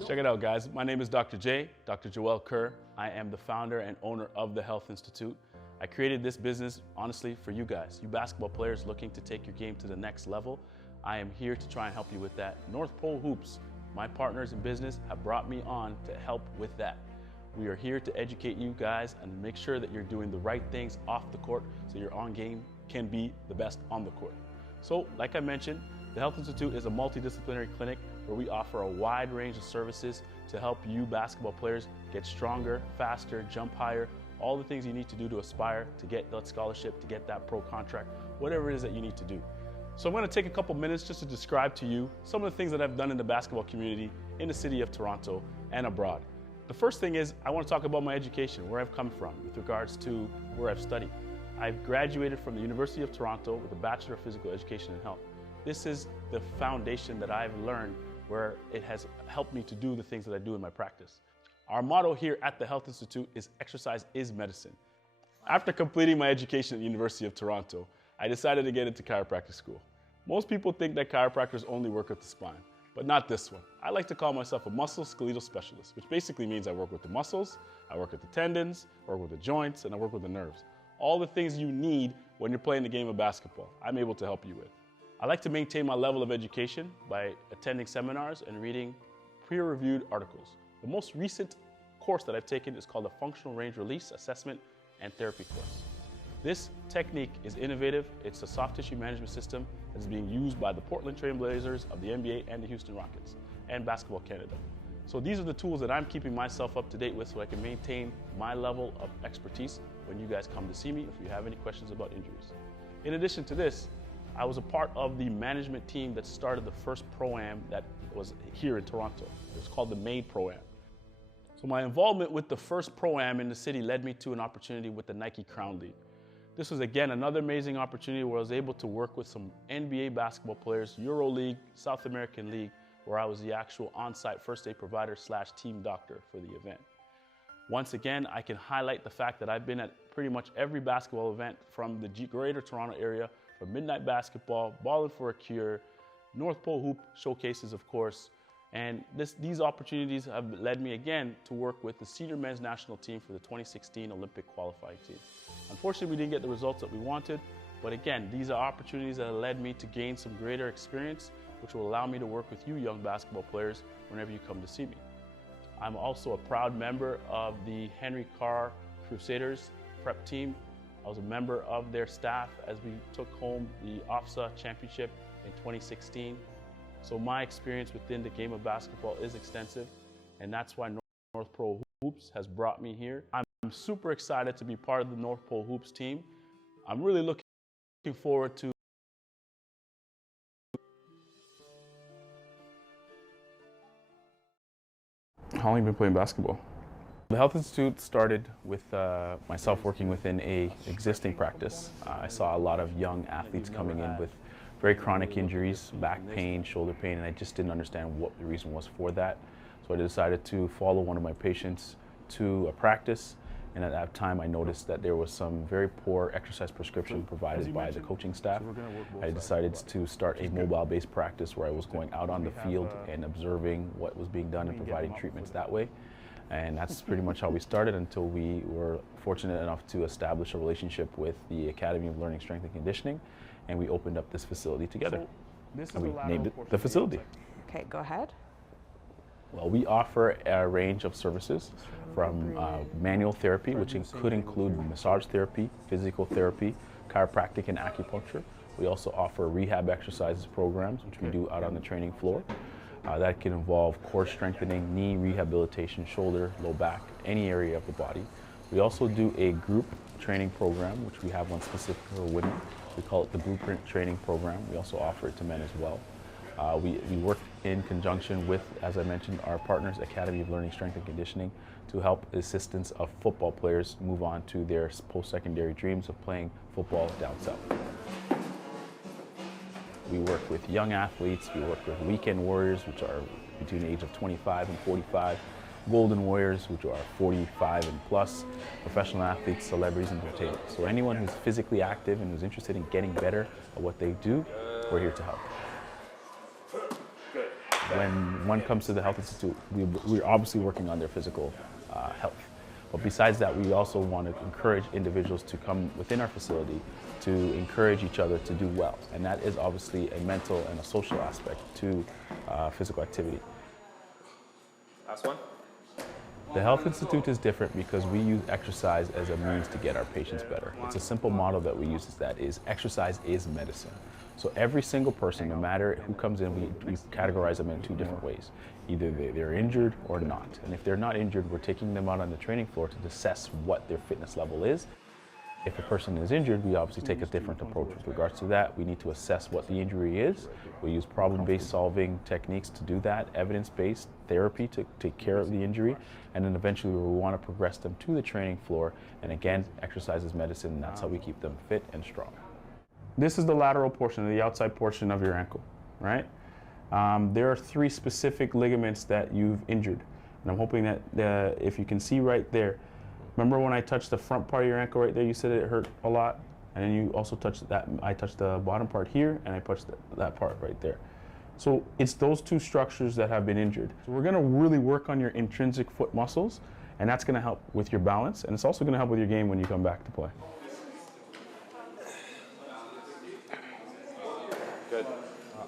Check it out, guys. My name is Dr. J, Dr. Joel Kerr. I am the founder and owner of the Health Institute. I created this business, honestly, for you guys, you basketball players looking to take your game to the next level. I am here to try and help you with that. North Pole Hoops, my partners in business, have brought me on to help with that. We are here to educate you guys and make sure that you're doing the right things off the court so your on game can be the best on the court. So, like I mentioned, the Health Institute is a multidisciplinary clinic where we offer a wide range of services to help you basketball players get stronger, faster, jump higher, all the things you need to do to aspire to get that scholarship, to get that pro contract, whatever it is that you need to do. So I'm going to take a couple minutes just to describe to you some of the things that I've done in the basketball community in the city of Toronto and abroad. The first thing is I want to talk about my education, where I've come from with regards to where I've studied. I've graduated from the University of Toronto with a Bachelor of Physical Education and Health. This is the foundation that I've learned where it has helped me to do the things that I do in my practice. Our motto here at the Health Institute is exercise is medicine. After completing my education at the University of Toronto, I decided to get into chiropractic school. Most people think that chiropractors only work with the spine, but not this one. I like to call myself a musculoskeletal specialist, which basically means I work with the muscles, I work with the tendons, I work with the joints, and I work with the nerves. All the things you need when you're playing the game of basketball, I'm able to help you with. I like to maintain my level of education by attending seminars and reading peer-reviewed articles. The most recent course that I've taken is called the Functional Range Release Assessment and Therapy course. This technique is innovative. It's a soft tissue management system that is being used by the Portland Trail Blazers of the NBA and the Houston Rockets and Basketball Canada. So these are the tools that I'm keeping myself up to date with so I can maintain my level of expertise when you guys come to see me if you have any questions about injuries. In addition to this, I was a part of the management team that started the first Pro-Am that was here in Toronto. It was called the Made Pro-Am. So my involvement with the first Pro-Am in the city led me to an opportunity with the Nike Crown League. This was again another amazing opportunity where I was able to work with some NBA basketball players, Euro League, South American League, where I was the actual on-site first aid provider / team doctor for the event. Once again, I can highlight the fact that I've been at pretty much every basketball event from the Greater Toronto area, from Midnight Basketball, Ballin' for a Cure, North Pole Hoop showcases, of course, and these opportunities have led me again to work with the senior men's national team for the 2016 Olympic qualifying team. Unfortunately, we didn't get the results that we wanted, but again, these are opportunities that have led me to gain some greater experience, which will allow me to work with you young basketball players whenever you come to see me. I'm also a proud member of the Henry Carr Crusaders prep team. I was a member of their staff as we took home the OFSA championship in 2016. So my experience within the game of basketball is extensive, and that's why North Pole Hoops has brought me here. I'm super excited to be part of the North Pole Hoops team. I'm really looking forward to How long have you been playing basketball? The Health Institute started with myself working within a existing practice. I saw a lot of young athletes coming in with very chronic injuries, back pain, shoulder pain, and I just didn't understand what the reason was for that. So I decided to follow one of my patients to a practice, and at that time I noticed that there was some very poor exercise prescription provided by the coaching staff. I decided to start a mobile-based practice where I was going out on the field and observing what was being done and providing treatments that way. And that's pretty much how we started until we were fortunate enough to establish a relationship with the Academy of Learning, Strength and Conditioning, and we opened up this facility together. And we named it the facility. Okay, go ahead. Well, we offer a range of services from manual therapy, which could include massage therapy, physical therapy, chiropractic, and acupuncture. We also offer rehab exercises programs, which we do out on the training floor. That can involve core strengthening, knee rehabilitation, shoulder, low back, any area of the body. We also do a group training program, which we have one specific for women. We call it the Blueprint Training Program. We also offer it to men as well. We work in conjunction with, as I mentioned, our partners, Academy of Learning, Strength and Conditioning, to help assistance of football players move on to their post-secondary dreams of playing football down south. We work with young athletes, we work with weekend warriors, which are between the age of 25 and 45, golden warriors, which are 45 and plus, professional athletes, celebrities, and entertainers. So anyone who's physically active and who's interested in getting better at what they do, we're here to help. When one comes to the Health Institute, we're obviously working on their physical health. But besides that, we also want to encourage individuals to come within our facility to encourage each other to do well. And that is obviously a mental and a social aspect to physical activity. Last one. The Health Institute is different because we use exercise as a means to get our patients better. It's a simple model that we use is exercise is medicine. So every single person, no matter who comes in, we categorize them in two different ways. Either they're injured or not. And if they're not injured, we're taking them out on the training floor to assess what their fitness level is. If a person is injured, we obviously take a different approach with regards to that. We need to assess what the injury is. We use problem-based solving techniques to do that, evidence-based therapy to take care of the injury, and then eventually we want to progress them to the training floor. And again, exercise is medicine, and that's how we keep them fit and strong. This is the lateral portion, the outside portion of your ankle, right? There are three specific ligaments that you've injured. And I'm hoping that if you can see right there, remember when I touched the front part of your ankle right there, you said it hurt a lot? And then you also touched that, I touched the bottom part here, and I touched that part right there. So it's those two structures that have been injured. So we're gonna really work on your intrinsic foot muscles, and that's gonna help with your balance, and it's also gonna help with your game when you come back to play. Good.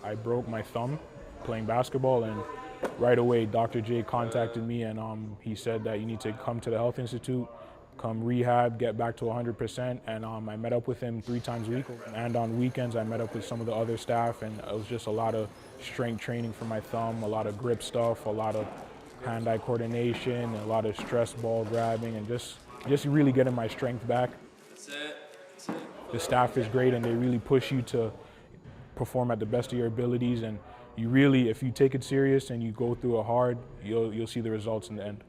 I broke my thumb playing basketball, and right away Dr. J contacted me, and he said that you need to come to the Health Institute, come rehab, get back to 100%. And I met up with him 3 times a week. And on weekends, I met up with some of the other staff, and it was just a lot of strength training for my thumb, a lot of grip stuff, a lot of hand-eye coordination, a lot of stress ball grabbing, and just really getting my strength back. That's it. The staff is great, and they really push you to perform at the best of your abilities. And you really, if you take it serious and you go through it hard, you'll see the results in the end.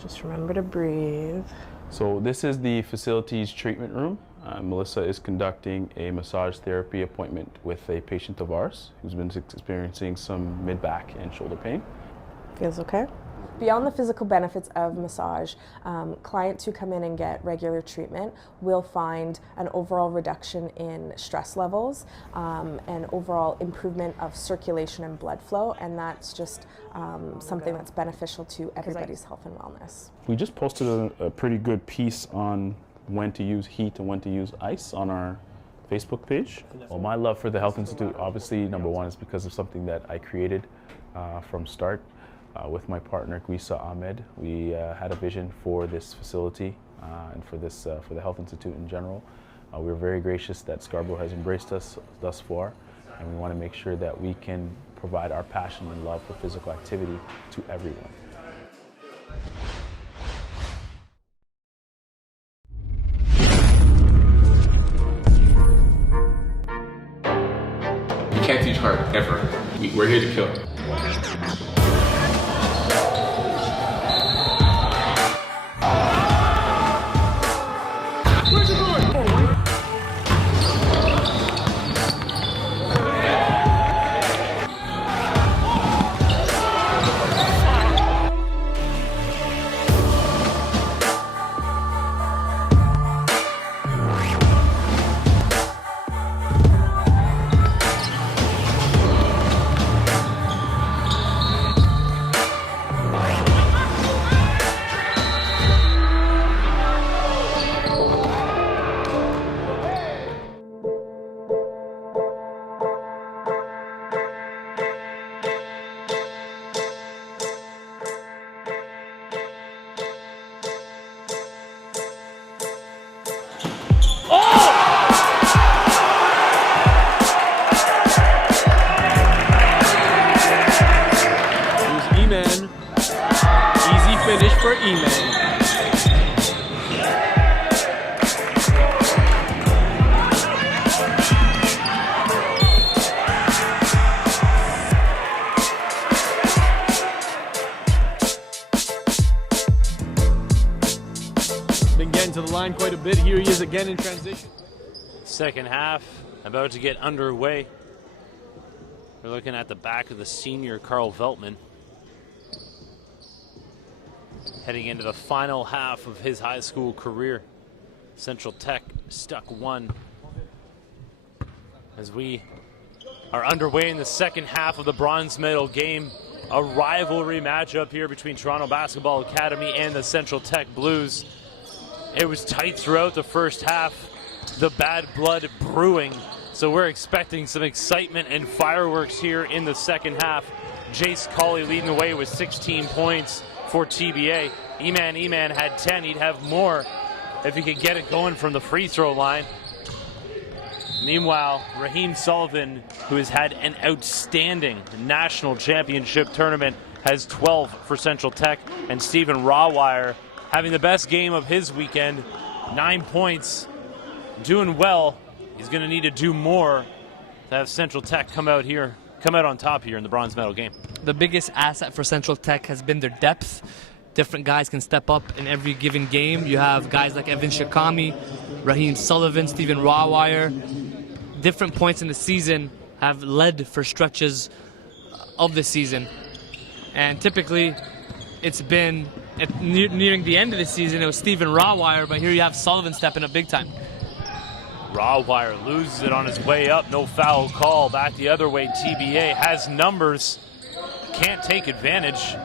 Just remember to breathe. So this is the facility's treatment room. Melissa is conducting a massage therapy appointment with a patient of ours who's been experiencing some mid-back and shoulder pain. Feels okay? Beyond the physical benefits of massage, clients who come in and get regular treatment will find an overall reduction in stress levels, and overall improvement of circulation and blood flow, and that's just something that's beneficial to everybody's health and wellness. We just posted a pretty good piece on when to use heat and when to use ice on our Facebook page. Well, my love for the Health Institute, obviously, number one, is because of something that I created from start. With my partner Guisa Ahmed, we had a vision for this facility and for the Health Institute in general. We're very gracious that Scarborough has embraced us thus far, and we want to make sure that we can provide our passion and love for physical activity to everyone. You can't teach hard, ever. We're here to kill. Finish for E-Man. Been getting to the line quite a bit. Here he is again in transition. Second half about to get underway. We're looking at the back of the senior Carl Veltman, heading into the final half of his high school career. Central Tech stuck one as we are underway in the second half of the bronze medal game. A rivalry matchup here between Toronto Basketball Academy and the Central Tech Blues. It was tight throughout the first half, the bad blood brewing, so we're expecting some excitement and fireworks here in the second half. Jace Colley leading the way with 16 points for TBA. Eman had 10. He'd have more if he could get it going from the free throw line. Meanwhile, Raheem Sullivan, who has had an outstanding national championship tournament, has 12 for Central Tech. And Stephen Rawwire having the best game of his weekend, 9 points, doing well. He's going to need to do more to have Central Tech come out on top here in the bronze medal game. The biggest asset for Central Tech has been their depth. Different guys can step up in every given game. You have guys like Evan Shikami, Raheem Sullivan, Stephen Rawwire. Different points in the season have led for stretches of the season. And typically, it's been nearing the end of the season, it was Stephen Rawwire, but here you have Sullivan stepping up big time. Rawwire loses it on his way up. No foul call. Back the other way. TBA has numbers. Can't take advantage.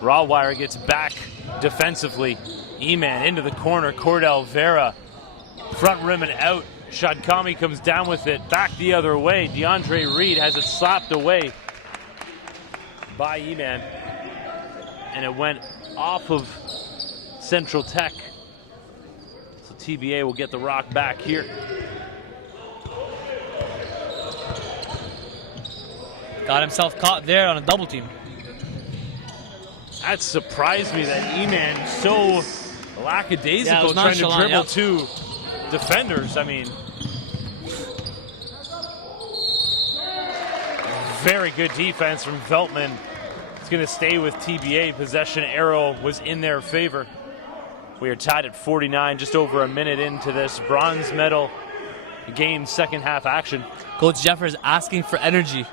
Rawwire gets back defensively. Eman into the corner. Cordell Vera. Front rim and out. Shadkami comes down with it. Back the other way. DeAndre Reed has it slapped away by Eman. And it went off of Central Tech TBA will get the rock back here. Got himself caught there on a double team. That surprised me that E-Man so lackadaisical trying to dribble two defenders. I mean, very good defense from Veltman. It's going to stay with TBA. Possession arrow was in their favor. We are tied at 49, just over a minute into this bronze medal game, second half action. Coach Jeffers asking for energy.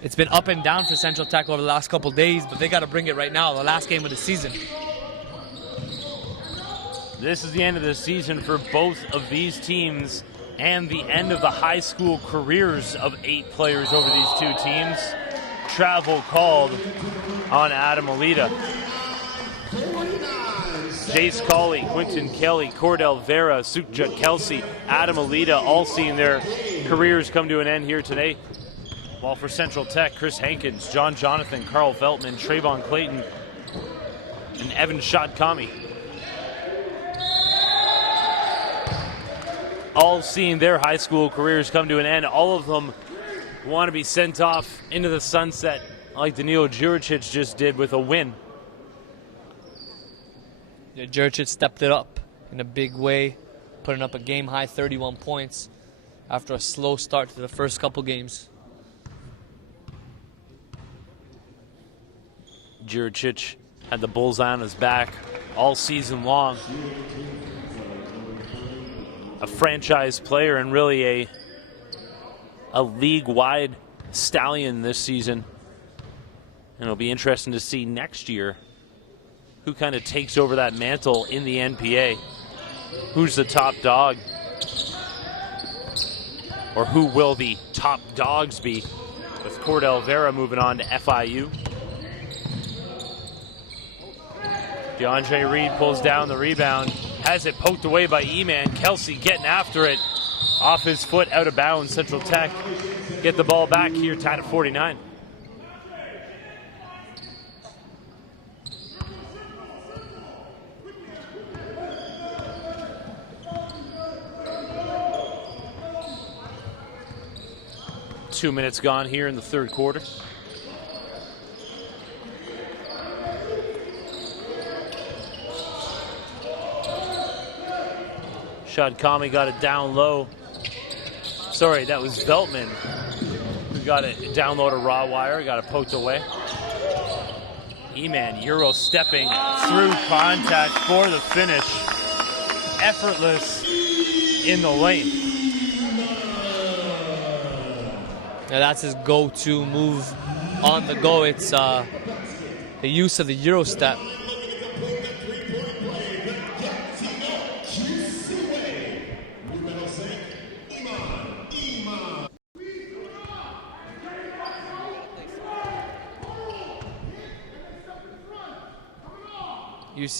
It's been up and down for Central Tech over the last couple days, but they got to bring it right now, the last game of the season. This is the end of the season for both of these teams and the end of the high school careers of 8 players over these two teams. Travel called on Adam Alita. Jace Cawley, Quinton Kelly, Cordell Vera, Sukjut Kelsey, Adam Alita, all seeing their careers come to an end here today. While for Central Tech, Chris Hankins, John Jonathan, Carl Veltman, Trayvon Clayton, and Evan Shadkami. All seeing their high school careers come to an end. All of them want to be sent off into the sunset like Danilo Juricic just did with a win. Yeah, Juricic stepped it up in a big way, putting up a game-high 31 points after a slow start to the first couple games. Juricic had the bullseye on his back all season long. A franchise player and really a league-wide stallion this season. And it'll be interesting to see next year who kind of takes over that mantle in the NPA. Who's the top dog? Or who will the top dogs be? With Cordell Vera moving on to FIU. DeAndre Reed pulls down the rebound, has it poked away by E-Man. Kelsey getting after it, off his foot, out of bounds. Central Tech get the ball back here, tied at 49. Two minutes gone here in the third quarter. Shadkami got it down low. Sorry, that was Veltman who got it down low to raw wire, got it poked away. E-Man Euro stepping through contact for the finish. Effortless in the lane. Now that's his go-to move on the go. It's the use of the Euro step.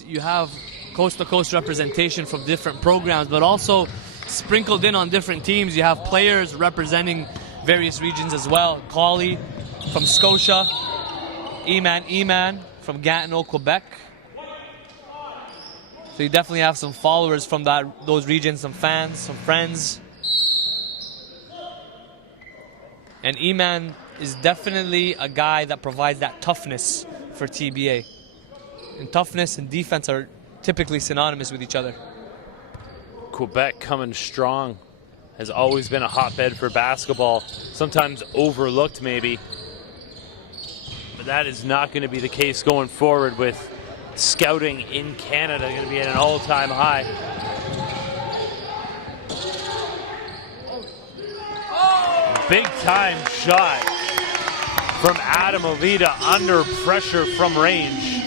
You have coast-to-coast representation from different programs, but also sprinkled in on different teams. You have players representing various regions as well. Cawley from Scotia, E-Man from Gatineau, Quebec. So you definitely have some followers from those regions, some fans, some friends. And E-Man is definitely a guy that provides that toughness for TBA. And toughness and defense are typically synonymous with each other. Quebec coming strong. Has always been a hotbed for basketball. Sometimes overlooked maybe. But that is not going to be the case going forward with scouting in Canada going to be at an all-time high. Big time shot from Adam Alita under pressure from range.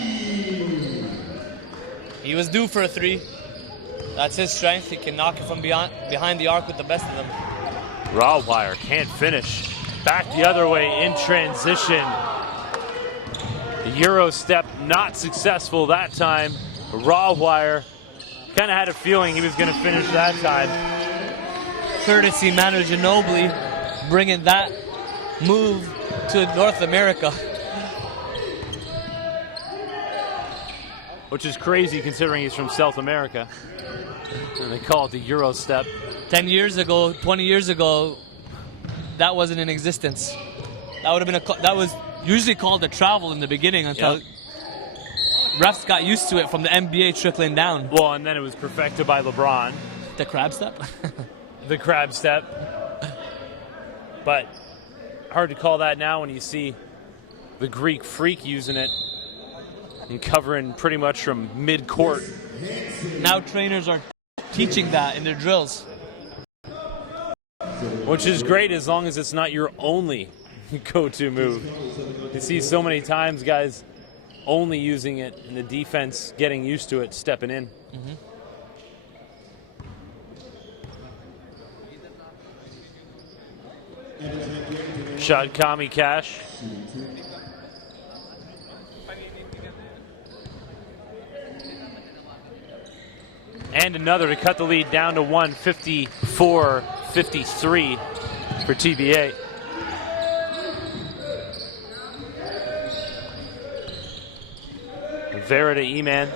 He was due for a three. That's his strength. He can knock it from behind the arc with the best of them. Raw wire can't finish. Back the other way in transition. The Euro step not successful that time. Raw wire. Kind of had a feeling he was going to finish that time. Courtesy Manu Ginobili bringing that move to North America. Which is crazy considering he's from South America. And they call it the Euro step. 10 years ago, 20 years ago, that wasn't in existence. That would have been that was usually called a travel in the beginning until refs got used to it from the NBA trickling down. Well, and then it was perfected by LeBron. The crab step? The crab step. But hard to call that now when you see the Greek freak using it and covering pretty much from mid-court. Now trainers are teaching that in their drills. Which is great as long as it's not your only go-to move. You see so many times guys only using it and the defense getting used to it, stepping in. Shot Kami Cash. And another to cut the lead down to 154-53 for TBA. Vera to E-Man.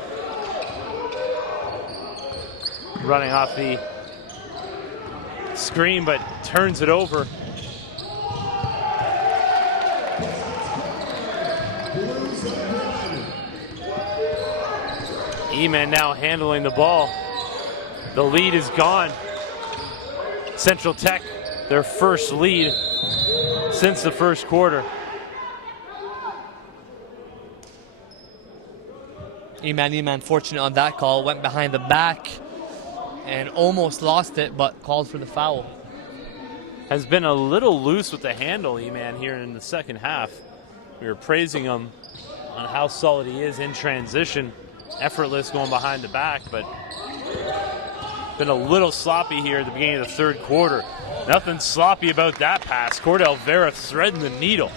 Running off the screen, but turns it over. E-Man now handling the ball. The lead is gone. Central Tech, their first lead since the first quarter. E-Man fortunate on that call, went behind the back and almost lost it, but called for the foul. Has been a little loose with the handle, E-Man, here in the second half. We were praising him on how solid he is in transition. Effortless going behind the back, but been a little sloppy here at the beginning of the third quarter. Nothing sloppy about that pass. Cordell Vera threading the needle.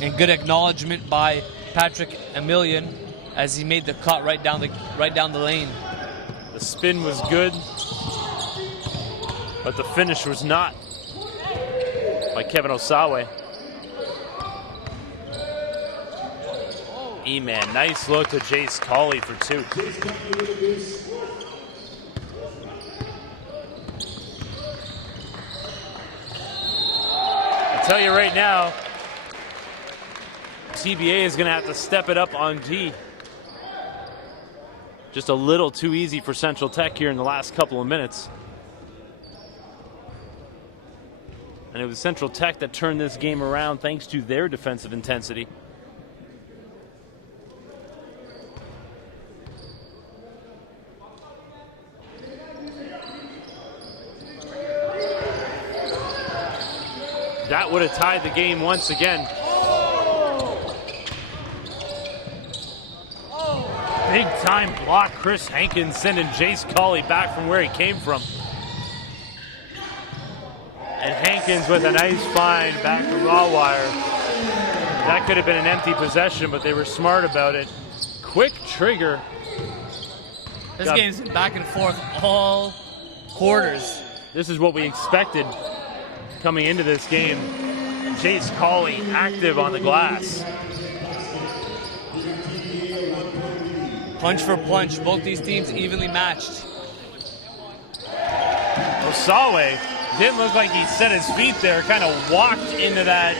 And good acknowledgement by Patrick Emilian as he made the cut right down the lane. The spin was good, but the finish was not by Kevin Osawe. E-Man, nice look to Jace Colley for two. I'll tell you right now, TBA is going to have to step it up on D. Just a little too easy for Central Tech here in the last couple of minutes. And it was Central Tech that turned this game around thanks to their defensive intensity. That would have tied the game once again. Big time block. Chris Hankins sending Jace Colley back from where he came from. And Hankins with a nice find back to raw wire. That could have been an empty possession, but they were smart about it. Quick trigger. This game's been back and forth all quarters. This is what we expected coming into this game. Jace Colley active on the glass. Punch for punch, both these teams evenly matched. Osawe didn't look like he set his feet there, kind of walked into that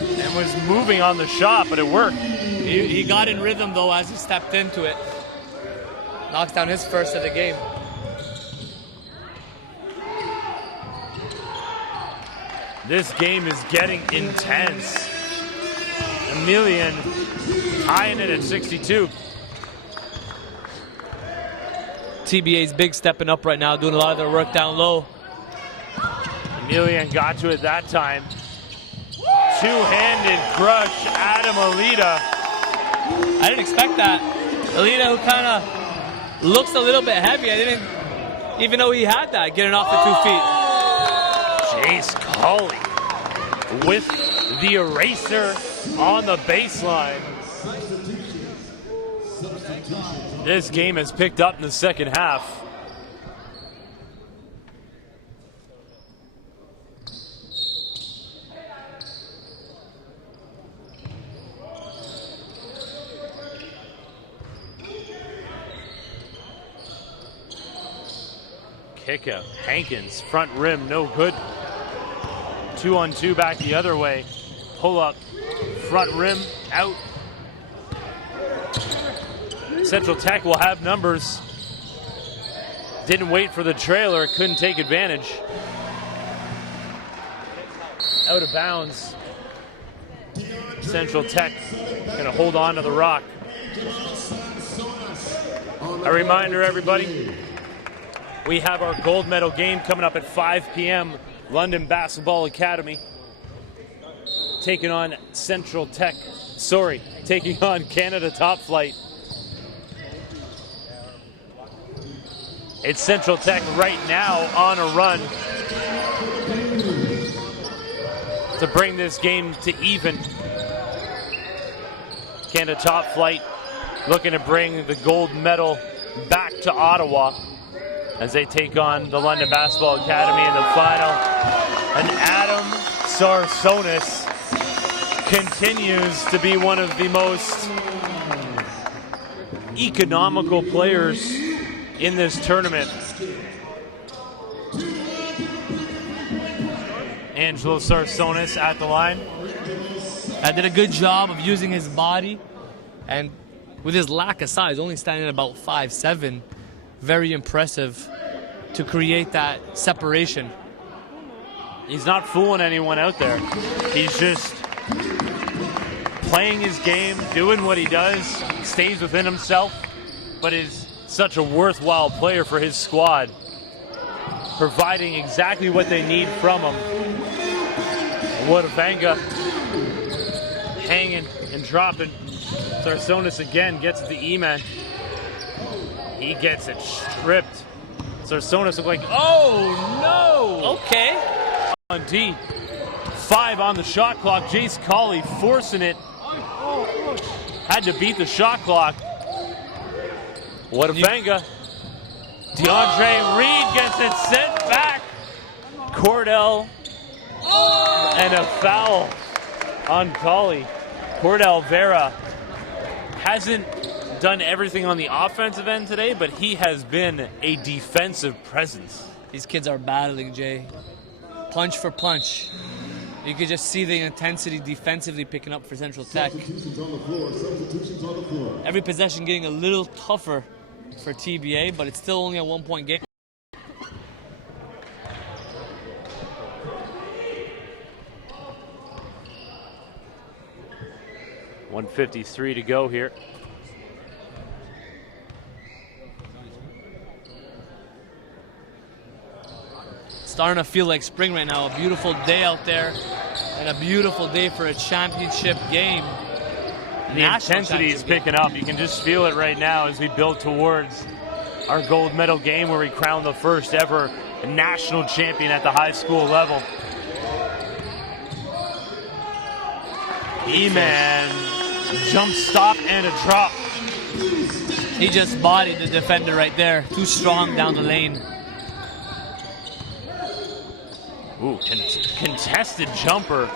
and was moving on the shot, but it worked. He got in rhythm though as he stepped into it. Knocks down his first of the game. This game is getting intense. Emilian tying it at 62. TBA's big stepping up right now, doing a lot of their work down low. Emilian got to it that time. Two-handed crush, Adam Alita. I didn't expect that. Alita, who kind of looks a little bit heavy, I didn't even know he had that, getting off the 2 feet. Jace Colley with the eraser on the baseline. This game has picked up in the second half. kick out. Hankins, front rim, no good. 2-on-2 back the other way. Pull up, front rim, out. Central Tech will have numbers. Didn't wait for the trailer, couldn't take advantage. Out of bounds. Central Tech gonna hold on to the rock. A reminder, everybody, we have our gold medal game coming up at 5 p.m. London Basketball Academy taking on taking on Canada Top Flight. It's Central Tech right now on a run to bring this game to even. Canada Top Flight looking to bring the gold medal back to Ottawa as they take on the London Basketball Academy in the final. And Adam Sarsonis continues to be one of the most economical players in this tournament. Angelo Sarsonis at the line. Did a good job of using his body, and with his lack of size, only standing at about 5'7", very impressive to create that separation. He's not fooling anyone out there. He's just playing his game, doing what he does, stays within himself, but is such a worthwhile player for his squad, providing exactly what they need from him. Wadavanga hanging and dropping. Sarsonis again gets the E-man. He gets it stripped. Sarsonis look like, oh no! Okay. On D. 5 on the shot clock. Jace Colley forcing it. Had to beat the shot clock. Wadavanga. DeAndre Reed gets it sent back. Cordell. And a foul on Colley. Cordell Vera hasn't done everything on the offensive end today, but he has been a defensive presence. These kids are battling, Jay. Punch for punch. You could just see the intensity defensively picking up for Central Tech. Every possession getting a little tougher for TBA, but it's still only a 1-point game. .153 to go here. Starting to feel like spring right now. A beautiful day out there, and a beautiful day for a championship game. The intensity is picking up. You can just feel it right now as we build towards our gold medal game where we crown the first ever national champion at the high school level. E-man. Jump stop and a drop. He just bodied the defender right there. Too strong down the lane. Ooh, contested jumper.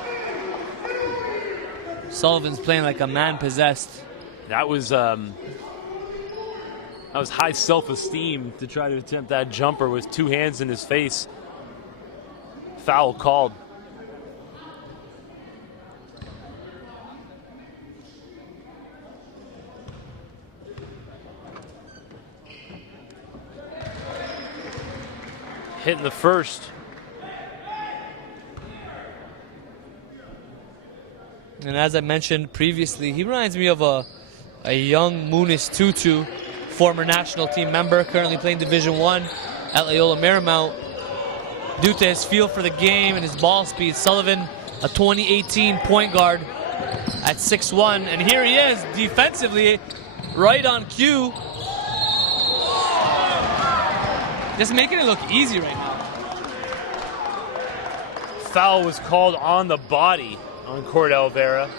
Sullivan's playing like a man possessed. That was high self-esteem to try to attempt that jumper with 2 hands in his face. Foul called. Hitting the first. And as I mentioned previously, he reminds me of a young Munis Tutu, former national team member, currently playing Division I at Loyola Marymount. Due to his feel for the game and his ball speed, Sullivan, a 2018 point guard at 6'1", and here he is defensively, right on cue. Just making it look easy right now. Foul was called on the body on Cordell Vera.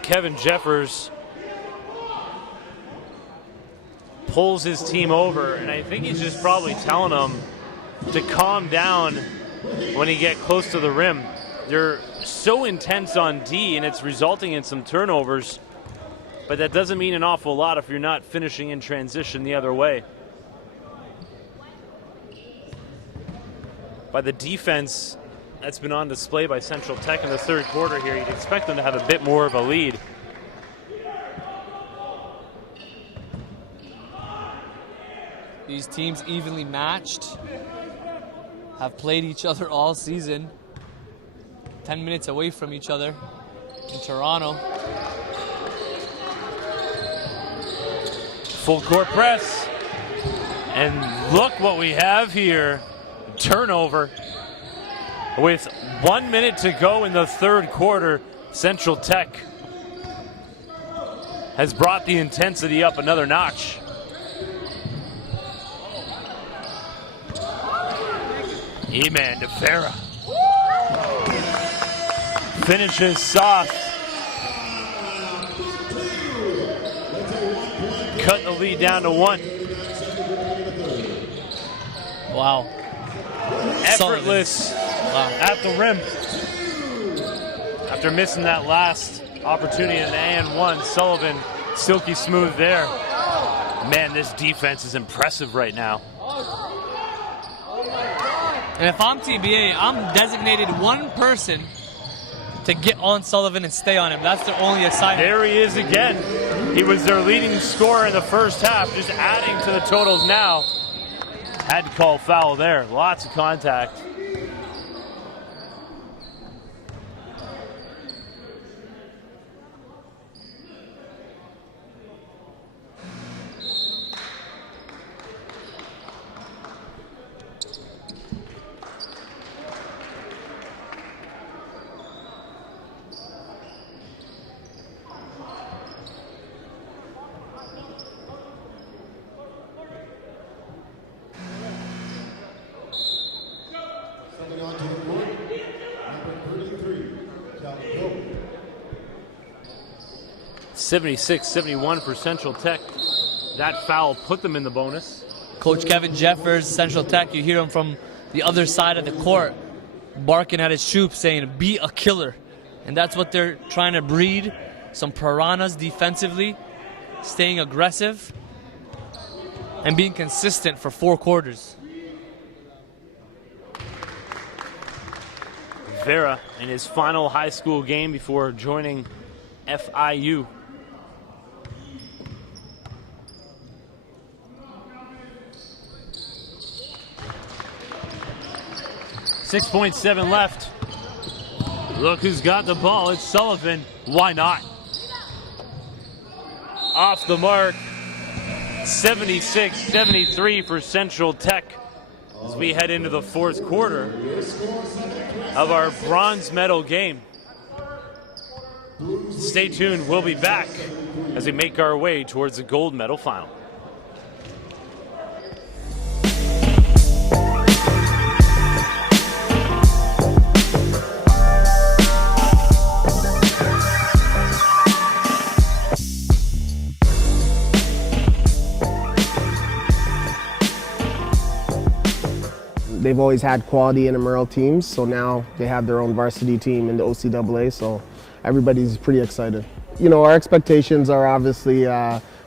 Kevin Jeffers pulls his team over, and I think he's just probably telling them to calm down when he get close to the rim. They're so intense on D, and it's resulting in some turnovers. but that doesn't mean an awful lot if you're not finishing in transition the other way. By the defense that's been on display by Central Tech in the third quarter here, you'd expect them to have a bit more of a lead. These teams evenly matched, have played each other all season, 10 minutes away from each other in Toronto. Full court press. And look what we have here. Turnover. With 1 minute to go in the third quarter, Central Tech has brought the intensity up another notch. Eman DeFera finishes soft. Cut the lead down to 1. Wow. Effortless at the rim. After missing that last opportunity in the and 1, Sullivan silky smooth there. Man, this defense is impressive right now. And if I'm TBA, I'm designated one person to get on Sullivan and stay on him. That's their only assignment. There he is again. He was their leading scorer in the first half, just adding to the totals now. Had to call foul there. Lots of contact. Coming onto the court, number 33, Calico. 76-71 for Central Tech. That foul put them in the bonus. Coach Kevin Jeffers, Central Tech, you hear him from the other side of the court barking at his troops saying, be a killer. And that's what they're trying to breed. Some piranhas defensively, staying aggressive, and being consistent for 4 quarters. Vera in his final high school game before joining FIU. .7 left. Look who's got the ball. It's Sullivan. Why not? Off the mark. 76-73 for Central Tech as we head into the fourth quarter of our bronze medal game. Stay tuned. We'll be back as we make our way towards the gold medal final. They've always had quality intramural teams, so now they have their own varsity team in the OCAA, so everybody's pretty excited. You know, our expectations are obviously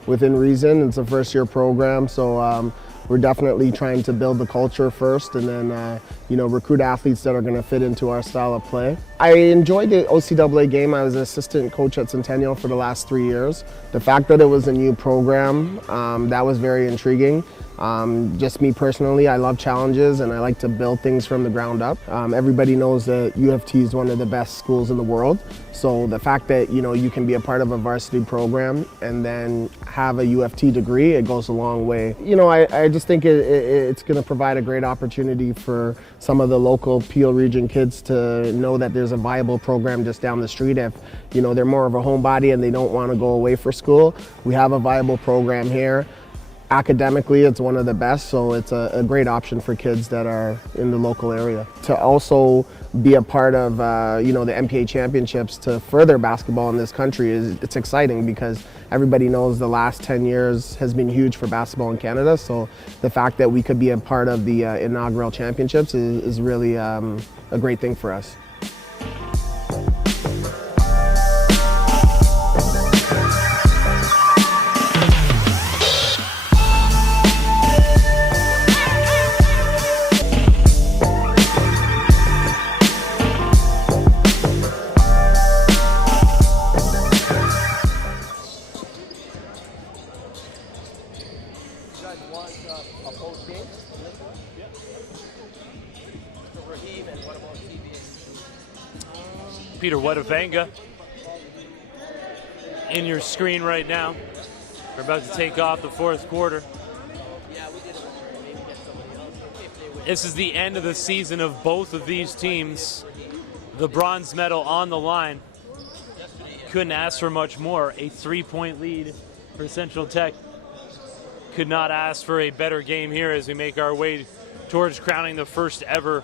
within reason. It's a first-year program, so we're definitely trying to build the culture first and then, you know, recruit athletes that are going to fit into our style of play. I enjoyed the OCAA game. I was an assistant coach at Centennial for the last 3 years. The fact that it was a new program, that was very intriguing. Just me personally, I love challenges and I like to build things from the ground up. Everybody knows that U of T is one of the best schools in the world. So the fact that, you know, you can be a part of a varsity program and then have a U of T degree, it goes a long way. You know, I just think it's going to provide a great opportunity for some of the local Peel region kids to know that there's a viable program just down the street. If, you know, they're more of a homebody and they don't want to go away for school, we have a viable program here. Academically, it's one of the best, so it's a great option for kids that are in the local area. To also be a part of, you know, the MPA championships to further basketball in this country it's exciting because everybody knows the last 10 years has been huge for basketball in Canada. So the fact that we could be a part of the inaugural championships is really a great thing for us. Peter Wedavanga in your screen right now. We're about to take off the fourth quarter. This is the end of the season of both of these teams. The bronze medal on the line. Couldn't ask for much more. A 3-point lead for Central Tech. Could not ask for a better game here as we make our way towards crowning the first ever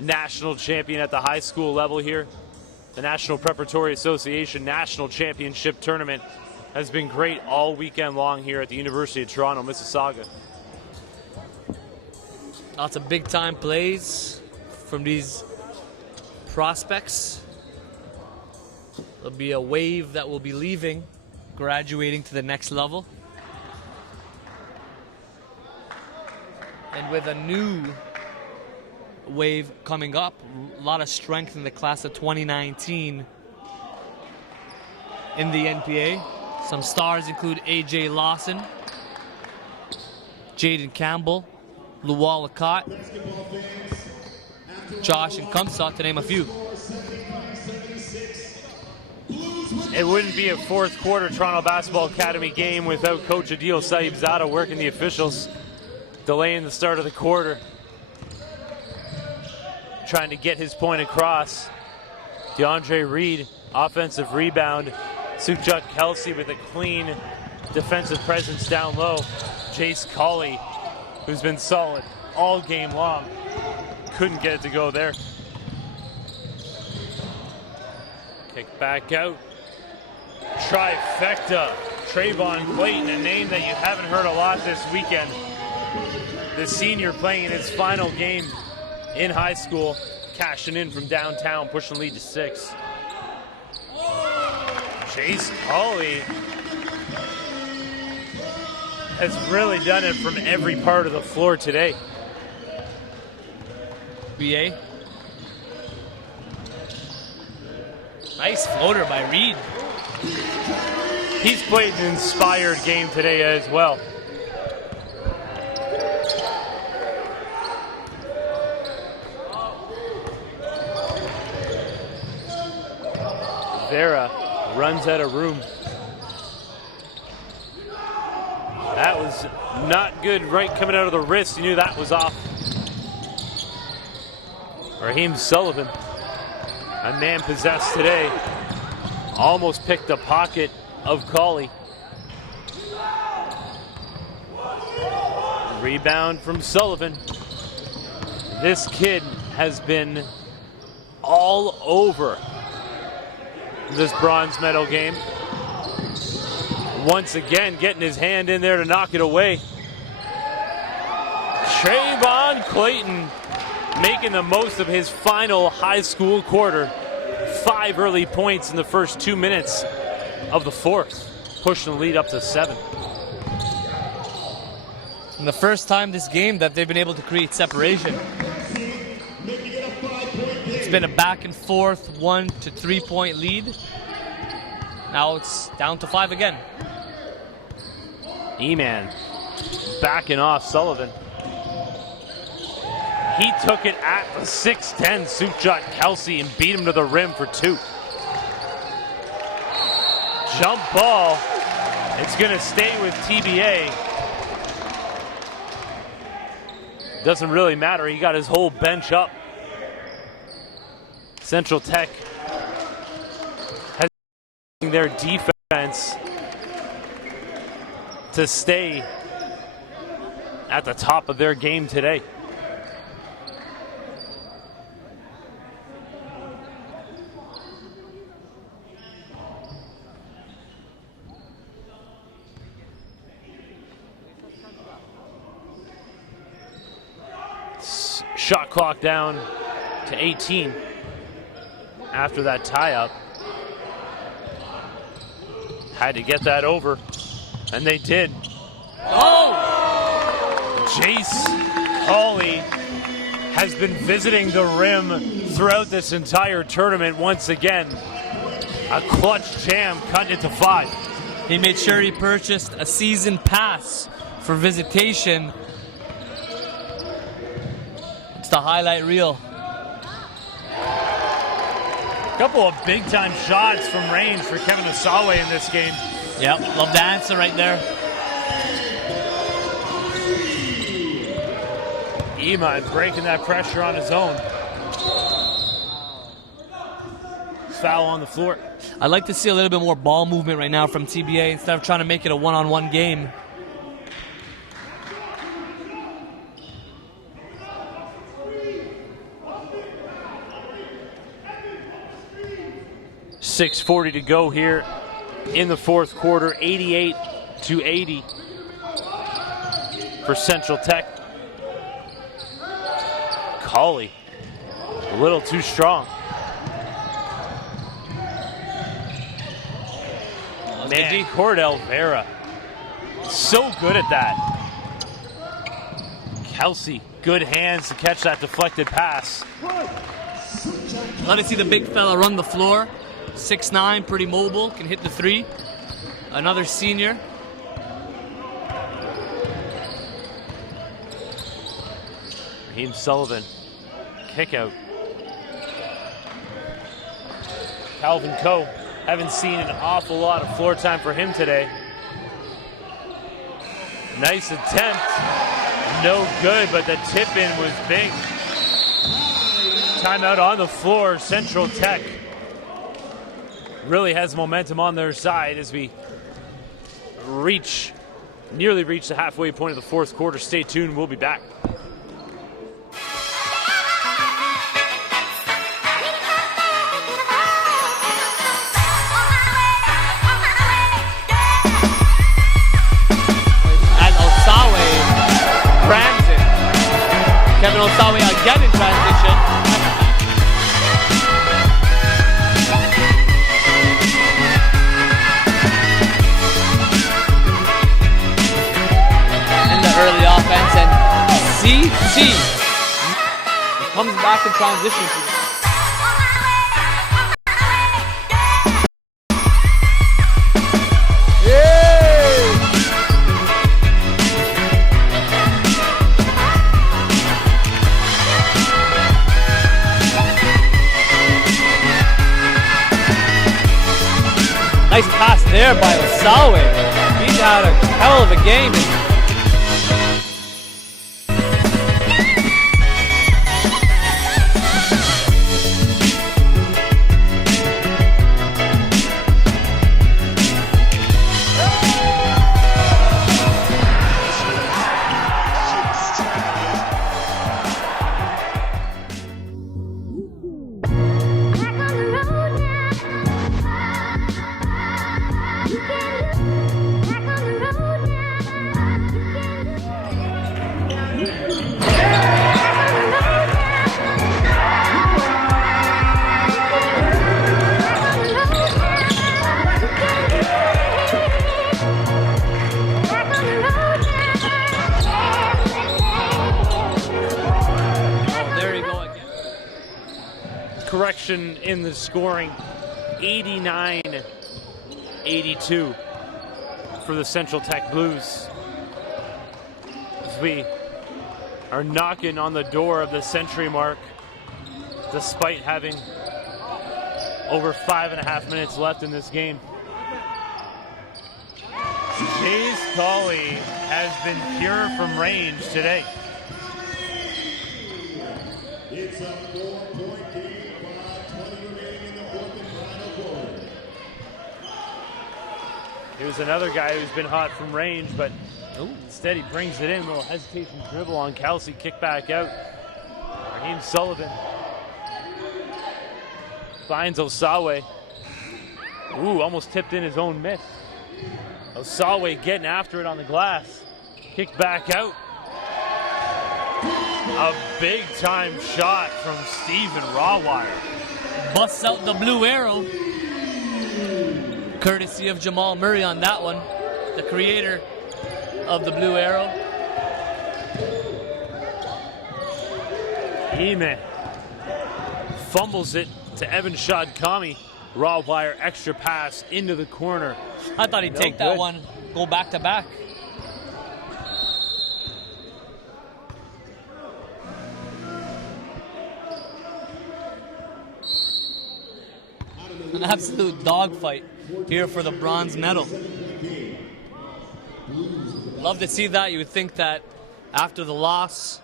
national champion at the high school level here. The National Preparatory Association National Championship Tournament has been great all weekend long here at the University of Toronto, Mississauga. Lots of big-time plays from these prospects. There'll be a wave that will be leaving, graduating to the next level. And with a new wave coming up, a lot of strength in the class of 2019 in the NPA. Some stars include AJ Lawson, Jaden Campbell, Luwal Lacotte, Josh and Kumsa, to name a few. It wouldn't be a fourth quarter Toronto Basketball Academy game without Coach Adil Saibzada working the officials, delaying the start of the quarter, trying to get his point across. DeAndre Reed, offensive rebound. Sukhjot Kelsey with a clean defensive presence down low. Jace Colley, who's been solid all game long, couldn't get it to go there. Kick back out. Trifecta. Trayvon Clayton, a name that you haven't heard a lot this weekend. The senior playing in his final game in high school, cashing in from downtown, pushing lead to 6. Jace Colley has really done it from every part of the floor today. BA. Nice floater by Reed. He's played an inspired game today as well. Vera runs out of room. That was not good, right coming out of the wrist. You knew that was off. Raheem Sullivan, a man possessed today, almost picked the pocket of Colley. Rebound from Sullivan. This kid has been all over this bronze medal game. Once again, getting his hand in there to knock it away. Trayvon Clayton making the most of his final high school quarter. 5 early points in the first 2 minutes of the fourth, pushing the lead up to 7. And the first time this game that they've been able to create separation. It's been a back and forth 1 to 3 point lead. Now it's down to 5 again. E-Man backing off Sullivan. He took it at the 6'10" Sukhjot Kelsey and beat him to the rim for 2. Jump ball. It's going to stay with TBA. Doesn't really matter. He got his whole bench up. Central Tech has their defense to stay at the top of their game today. Shot clock down to 18 after that tie-up. Had to get that over, and they did. Oh! Jace Colley has been visiting the rim throughout this entire tournament once again. A clutch jam, cutting it to 5. He made sure he purchased a season pass for visitation. It's the highlight reel. Couple of big-time shots from range for Kevin Osawe in this game. Yep, love the answer right there. Iman breaking that pressure on his own. Foul on the floor. I'd like to see a little bit more ball movement right now from TBA instead of trying to make it a one-on-one game. .640 to go here in the fourth quarter. 88-80 for Central Tech. Colley, a little too strong. Man, Cordell Vera, so good at that. Kelsey, good hands to catch that deflected pass. Let us see the big fella run the floor. 6'9", pretty mobile, can hit the three. Another senior. Raheem Sullivan, kick out. Calvin Coe, haven't seen an awful lot of floor time for him today. Nice attempt, no good, but the tip-in was big. Timeout on the floor, Central Tech really has momentum on their side as we nearly reach the halfway point of the fourth quarter. Stay tuned, we'll be back. As Osawe grabs it. Kevin Osawe again in transition. Early offense, and CT comes back in transition. Nice pass there by Osawe. He's had a hell of a game. Correction in the scoring, 89-82 for the Central Tech Blues. As we are knocking on the door of the century mark, despite having over 5.5 minutes left in this game. Chase Colley has been pure from range today. It's a 4-point game, 5:20 remaining in the fourth and final quarter. Here's another guy who's been hot from range, but instead he brings it in. A little hesitation dribble on Kelsey, kick back out. Raheem Sullivan finds Osawe. Ooh, almost tipped in his own miss. Osawe getting after it on the glass. Kick back out. A big-time shot from Stephen Rawwire. Busts out the blue arrow. Courtesy of Jamal Murray on that one, the creator of the blue arrow. Eman fumbles it to Evan Shadkami. Rawwire extra pass into the corner. I thought he'd take that one, go back to back. An absolute dogfight here for the bronze medal. Love to see that. You would think that after the loss,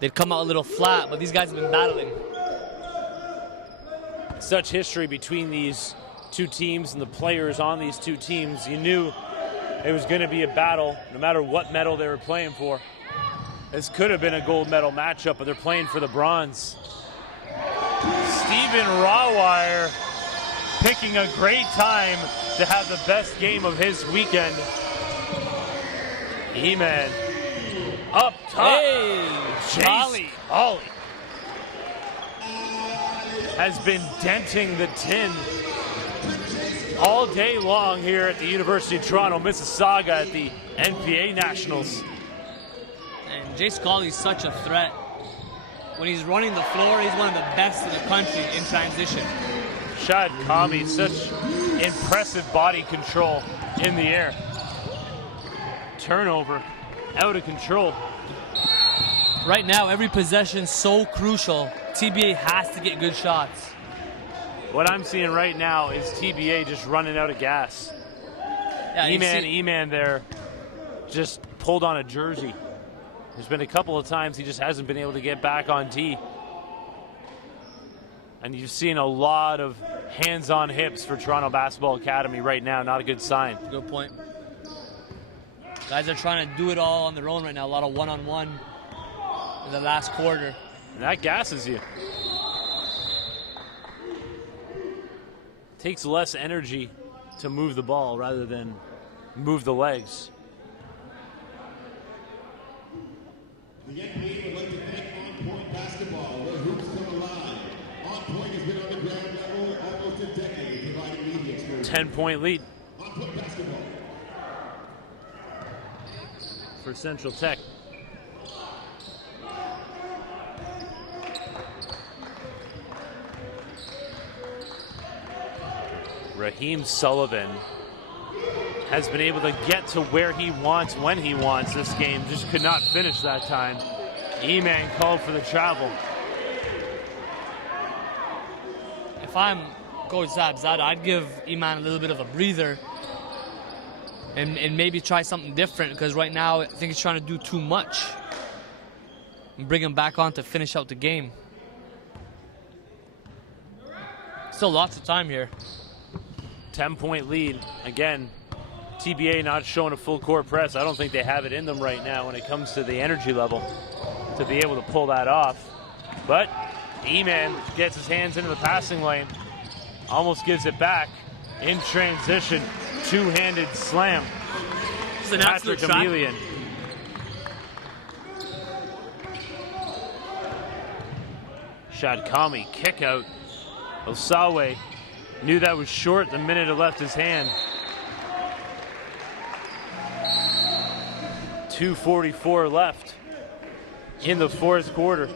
they'd come out a little flat, but these guys have been battling. Such history between these two teams and the players on these two teams. You knew it was going to be a battle, no matter what medal they were playing for. This could have been a gold medal matchup, but they're playing for the bronze. Stephen Rawwire picking a great time to have the best game of his weekend. E-Man up top. Hey, Ollie has been denting the tin all day long here at the University of Toronto, Mississauga at the NPA Nationals. And Jay Scully's such a threat. When he's running the floor, he's one of the best in the country in transition. Shad Kami, such impressive body control in the air. Turnover, out of control. Right now, every possession so crucial. TBA has to get good shots. What I'm seeing right now is TBA just running out of gas. Yeah, E-Man there just pulled on a jersey. There's been a couple of times he just hasn't been able to get back on tee. And you've seen a lot of hands on hips for Toronto Basketball Academy right now. Not a good sign. Good point. Guys are trying to do it all on their own right now. A lot of one-on-one in the last quarter. And that gasses you. Takes less energy to move the ball rather than move the legs. The NBA would like to thank On Point Basketball, where hoops come alive. On Point has been on the ground level almost a decade, providing media exposure. 10-point lead On Point Basketball. for Central Tech. Raheem Sullivan has been able to get to where he wants when he wants this game. Just could not finish that time. E-Man called for the travel. If I'm Coach Zabzada, I'd give E-Man a little bit of a breather and maybe try something different, because right now I think he's trying to do too much and bring him back on to finish out the game. Still lots of time here. 10-point lead. Again, TBA not showing a full court press. I don't think they have it in them right now when it comes to the energy level to be able to pull that off. But E-Man gets his hands into the passing lane, almost gives it back in transition. Two-handed slam. It's an Patrick Chameleon. Shadkami kick out. Osawe knew that was short the minute it left his hand. 2:44 left in the fourth quarter.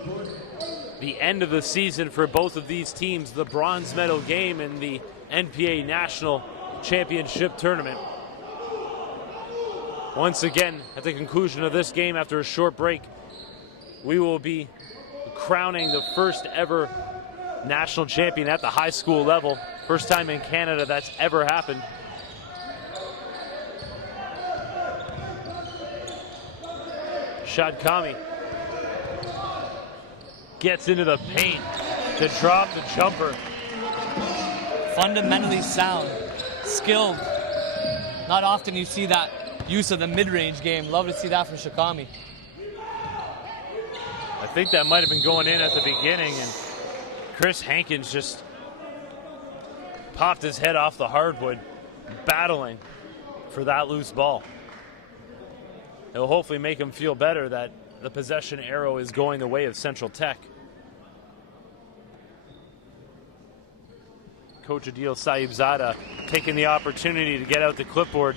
The end of the season for both of these teams, the bronze medal game in the NPA National Championship Tournament. Once again, at the conclusion of this game, after a short break, we will be crowning the first ever national champion at the high school level. First time in Canada that's ever happened. Shadkami gets into the paint to drop the jumper. Fundamentally sound, skilled. Not often you see that use of the mid-range game. Love to see that from Shakami. I think that might have been going in at the beginning, and Chris Hankins just popped his head off the hardwood, battling for that loose ball. It'll hopefully make him feel better that the possession arrow is going the way of Central Tech. Coach Adil Saibzada taking the opportunity to get out the clipboard,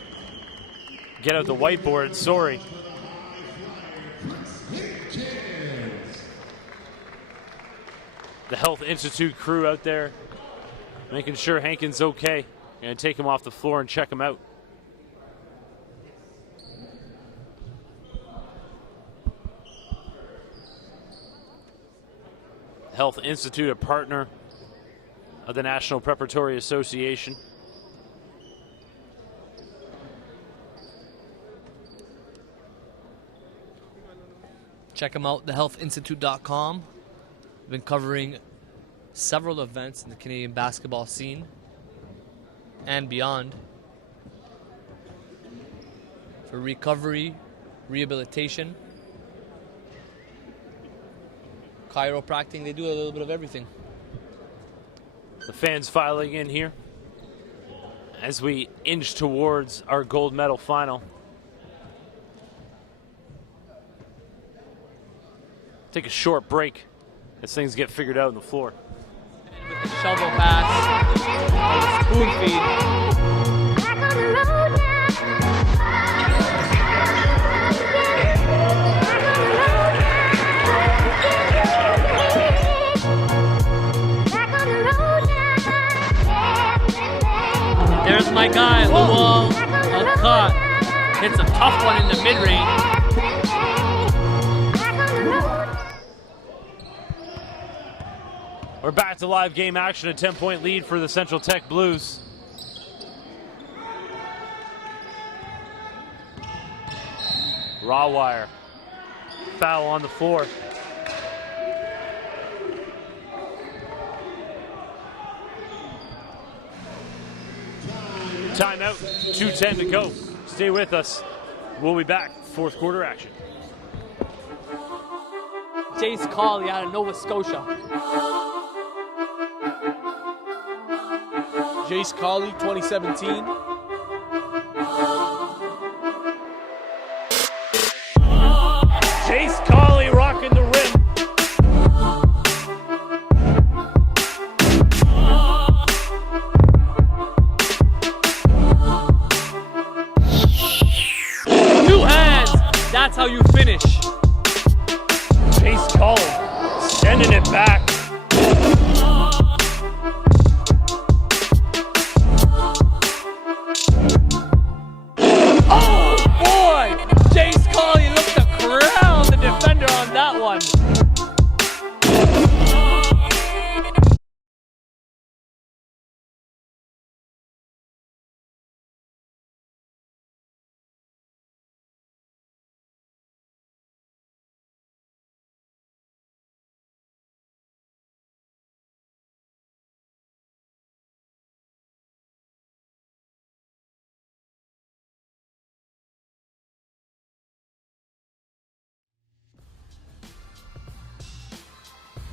get out the whiteboard, sorry. The Health Institute crew out there making sure Hankins okay. Gonna take him off the floor and check him out. Health Institute, a partner of the National Preparatory Association. Check them out, thehealthinstitute.com. We've been covering several events in the Canadian basketball scene and beyond. For recovery, rehabilitation, chiropractic, they do a little bit of everything. The fans filing in here as we inch towards our gold medal final. Take a short break as things get figured out on the floor. With the shovel pass, or the spoon feed. There's my guy, Luol, a cut. Hits a tough one in the mid-range. We're back to live game action, a 10-point lead for the Central Tech Blues. Raw wire. Foul on the floor. Timeout, 2:10 to go. Stay with us. We'll be back, fourth quarter action. Jace Colley out of Nova Scotia. Jace Colley, 2017. Jace Colley rocking the rim. Two hands, that's how you finish. Jace Colley sending it back.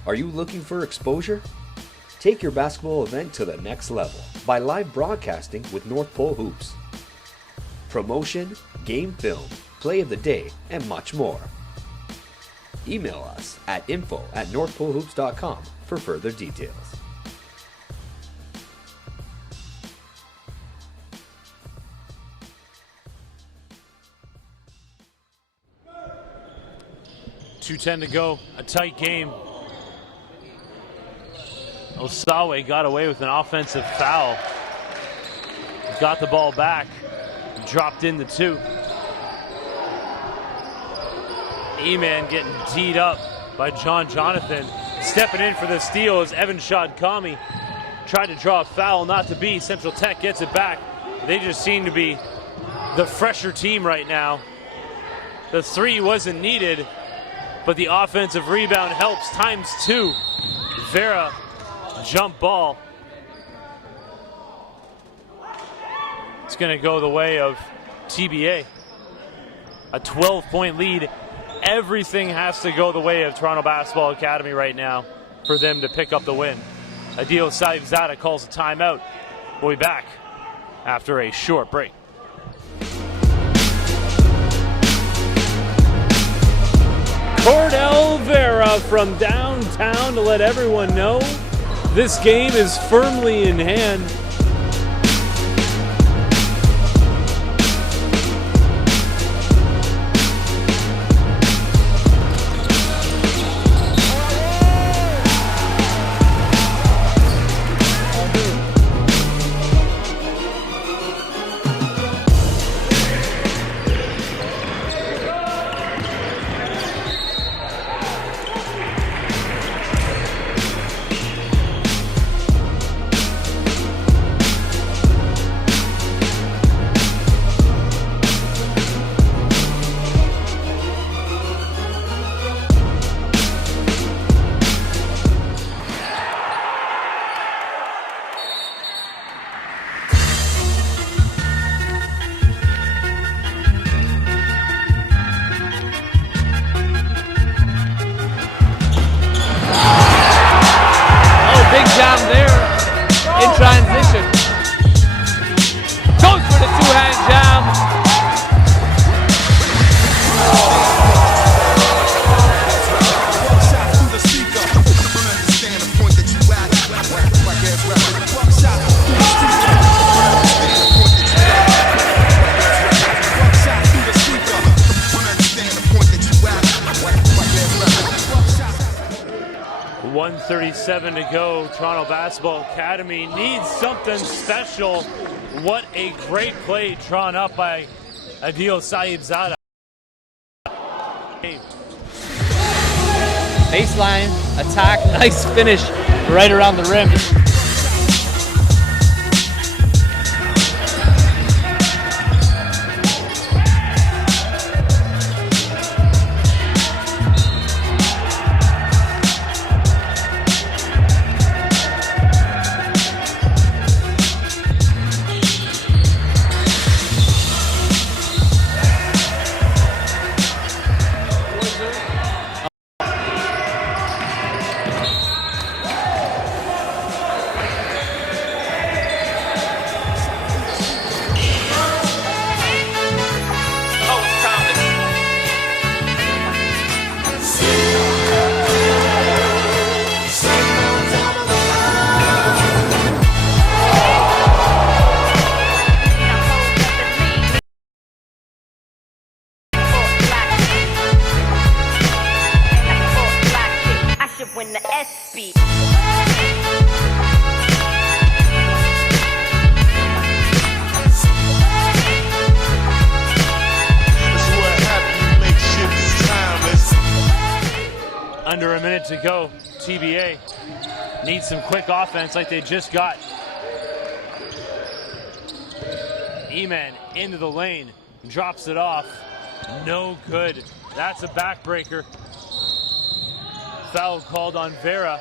Are you looking for exposure? Take your basketball event to the next level by live broadcasting with North Pole Hoops. Promotion, game film, play of the day, and much more. Email us at info@northpolehoops.com for further details. .210 to go, a tight game. Osawe got away with an offensive foul. Got the ball back, dropped in the two. E-Man getting teed up by John Jonathan. Stepping in for the steal is Evan Shadkami. Tried to draw a foul, not to be. Central Tech gets it back. They just seem to be the fresher team right now. The three wasn't needed, but the offensive rebound helps times two. Vera, jump ball. It's going to go the way of TBA. A 12-point lead. Everything has to go the way of Toronto Basketball Academy right now for them to pick up the win. Adil Saibzada calls a timeout. We'll be back after a short break. Cordell Vera from downtown to let everyone know this game is firmly in hand. 1:37 to go. Toronto Basketball Academy needs something special. What a great play drawn up by Adil Saibzada. Baseline, attack, nice finish right around the rim. When the SB. Under a minute to go. TBA needs some quick offense like they just got. E-Man into the lane, drops it off. No good. That's a backbreaker. Foul called on Vera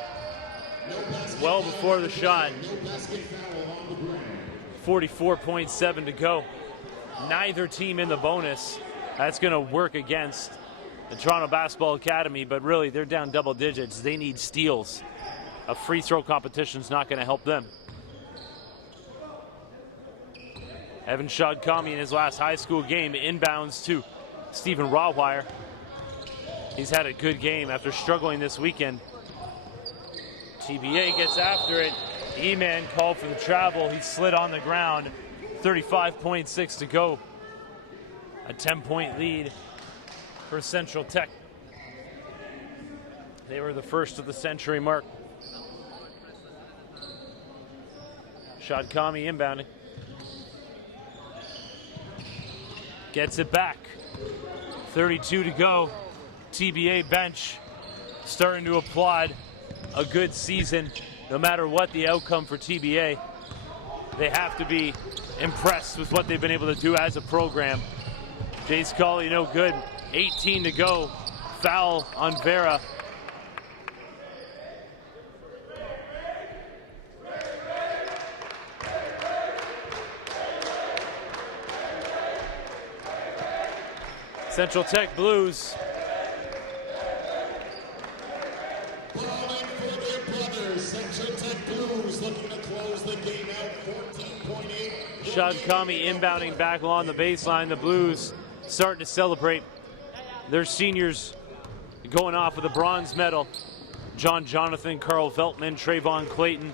well before the shot. 44.7 to go. Neither team in the bonus. That's going to work against the Toronto Basketball Academy, but really they're down double digits. They need steals. A free throw competition is not going to help them. Evan Shadkami in his last high school game inbounds to Stephen Rawwire. He's had a good game after struggling this weekend. TBA gets after it. E-Man called for the travel. He slid on the ground. 35.6 to go. A 10-point lead for Central Tech. They were the first of the century mark. Shadkami inbounding. Gets it back. 32 to go. TBA bench starting to applaud a good season. No matter what the outcome for TBA, they have to be impressed with what they've been able to do as a program. Jay Scully no good. 18 to go. Foul on Vera. Central Tech Blues. Central Tech Blues looking to close the game out 14.8. Shadkami inbounding back along the baseline. The Blues starting to celebrate. Their seniors going off with a bronze medal. John Jonathan, Carl Veltman, Trayvon Clayton,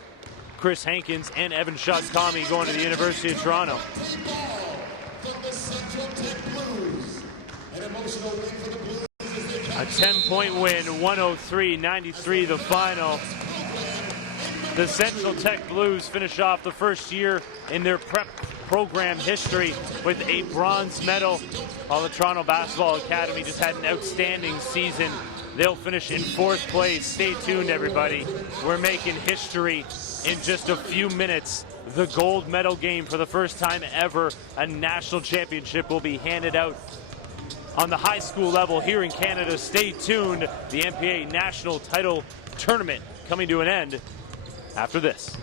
Chris Hankins, and Evan Shadkami going to the University of Toronto. A 10-point win, 103-93 the final. The Central Tech Blues finish off the first year in their prep program history with a bronze medal, while the Toronto Basketball Academy just had an outstanding season. They'll finish in 4th place. Stay tuned, everybody. We're making history in just a few minutes. The gold medal game, for the first time ever, a national championship will be handed out on the high school level here in Canada. Stay tuned. The NPA National Title Tournament coming to an end after this.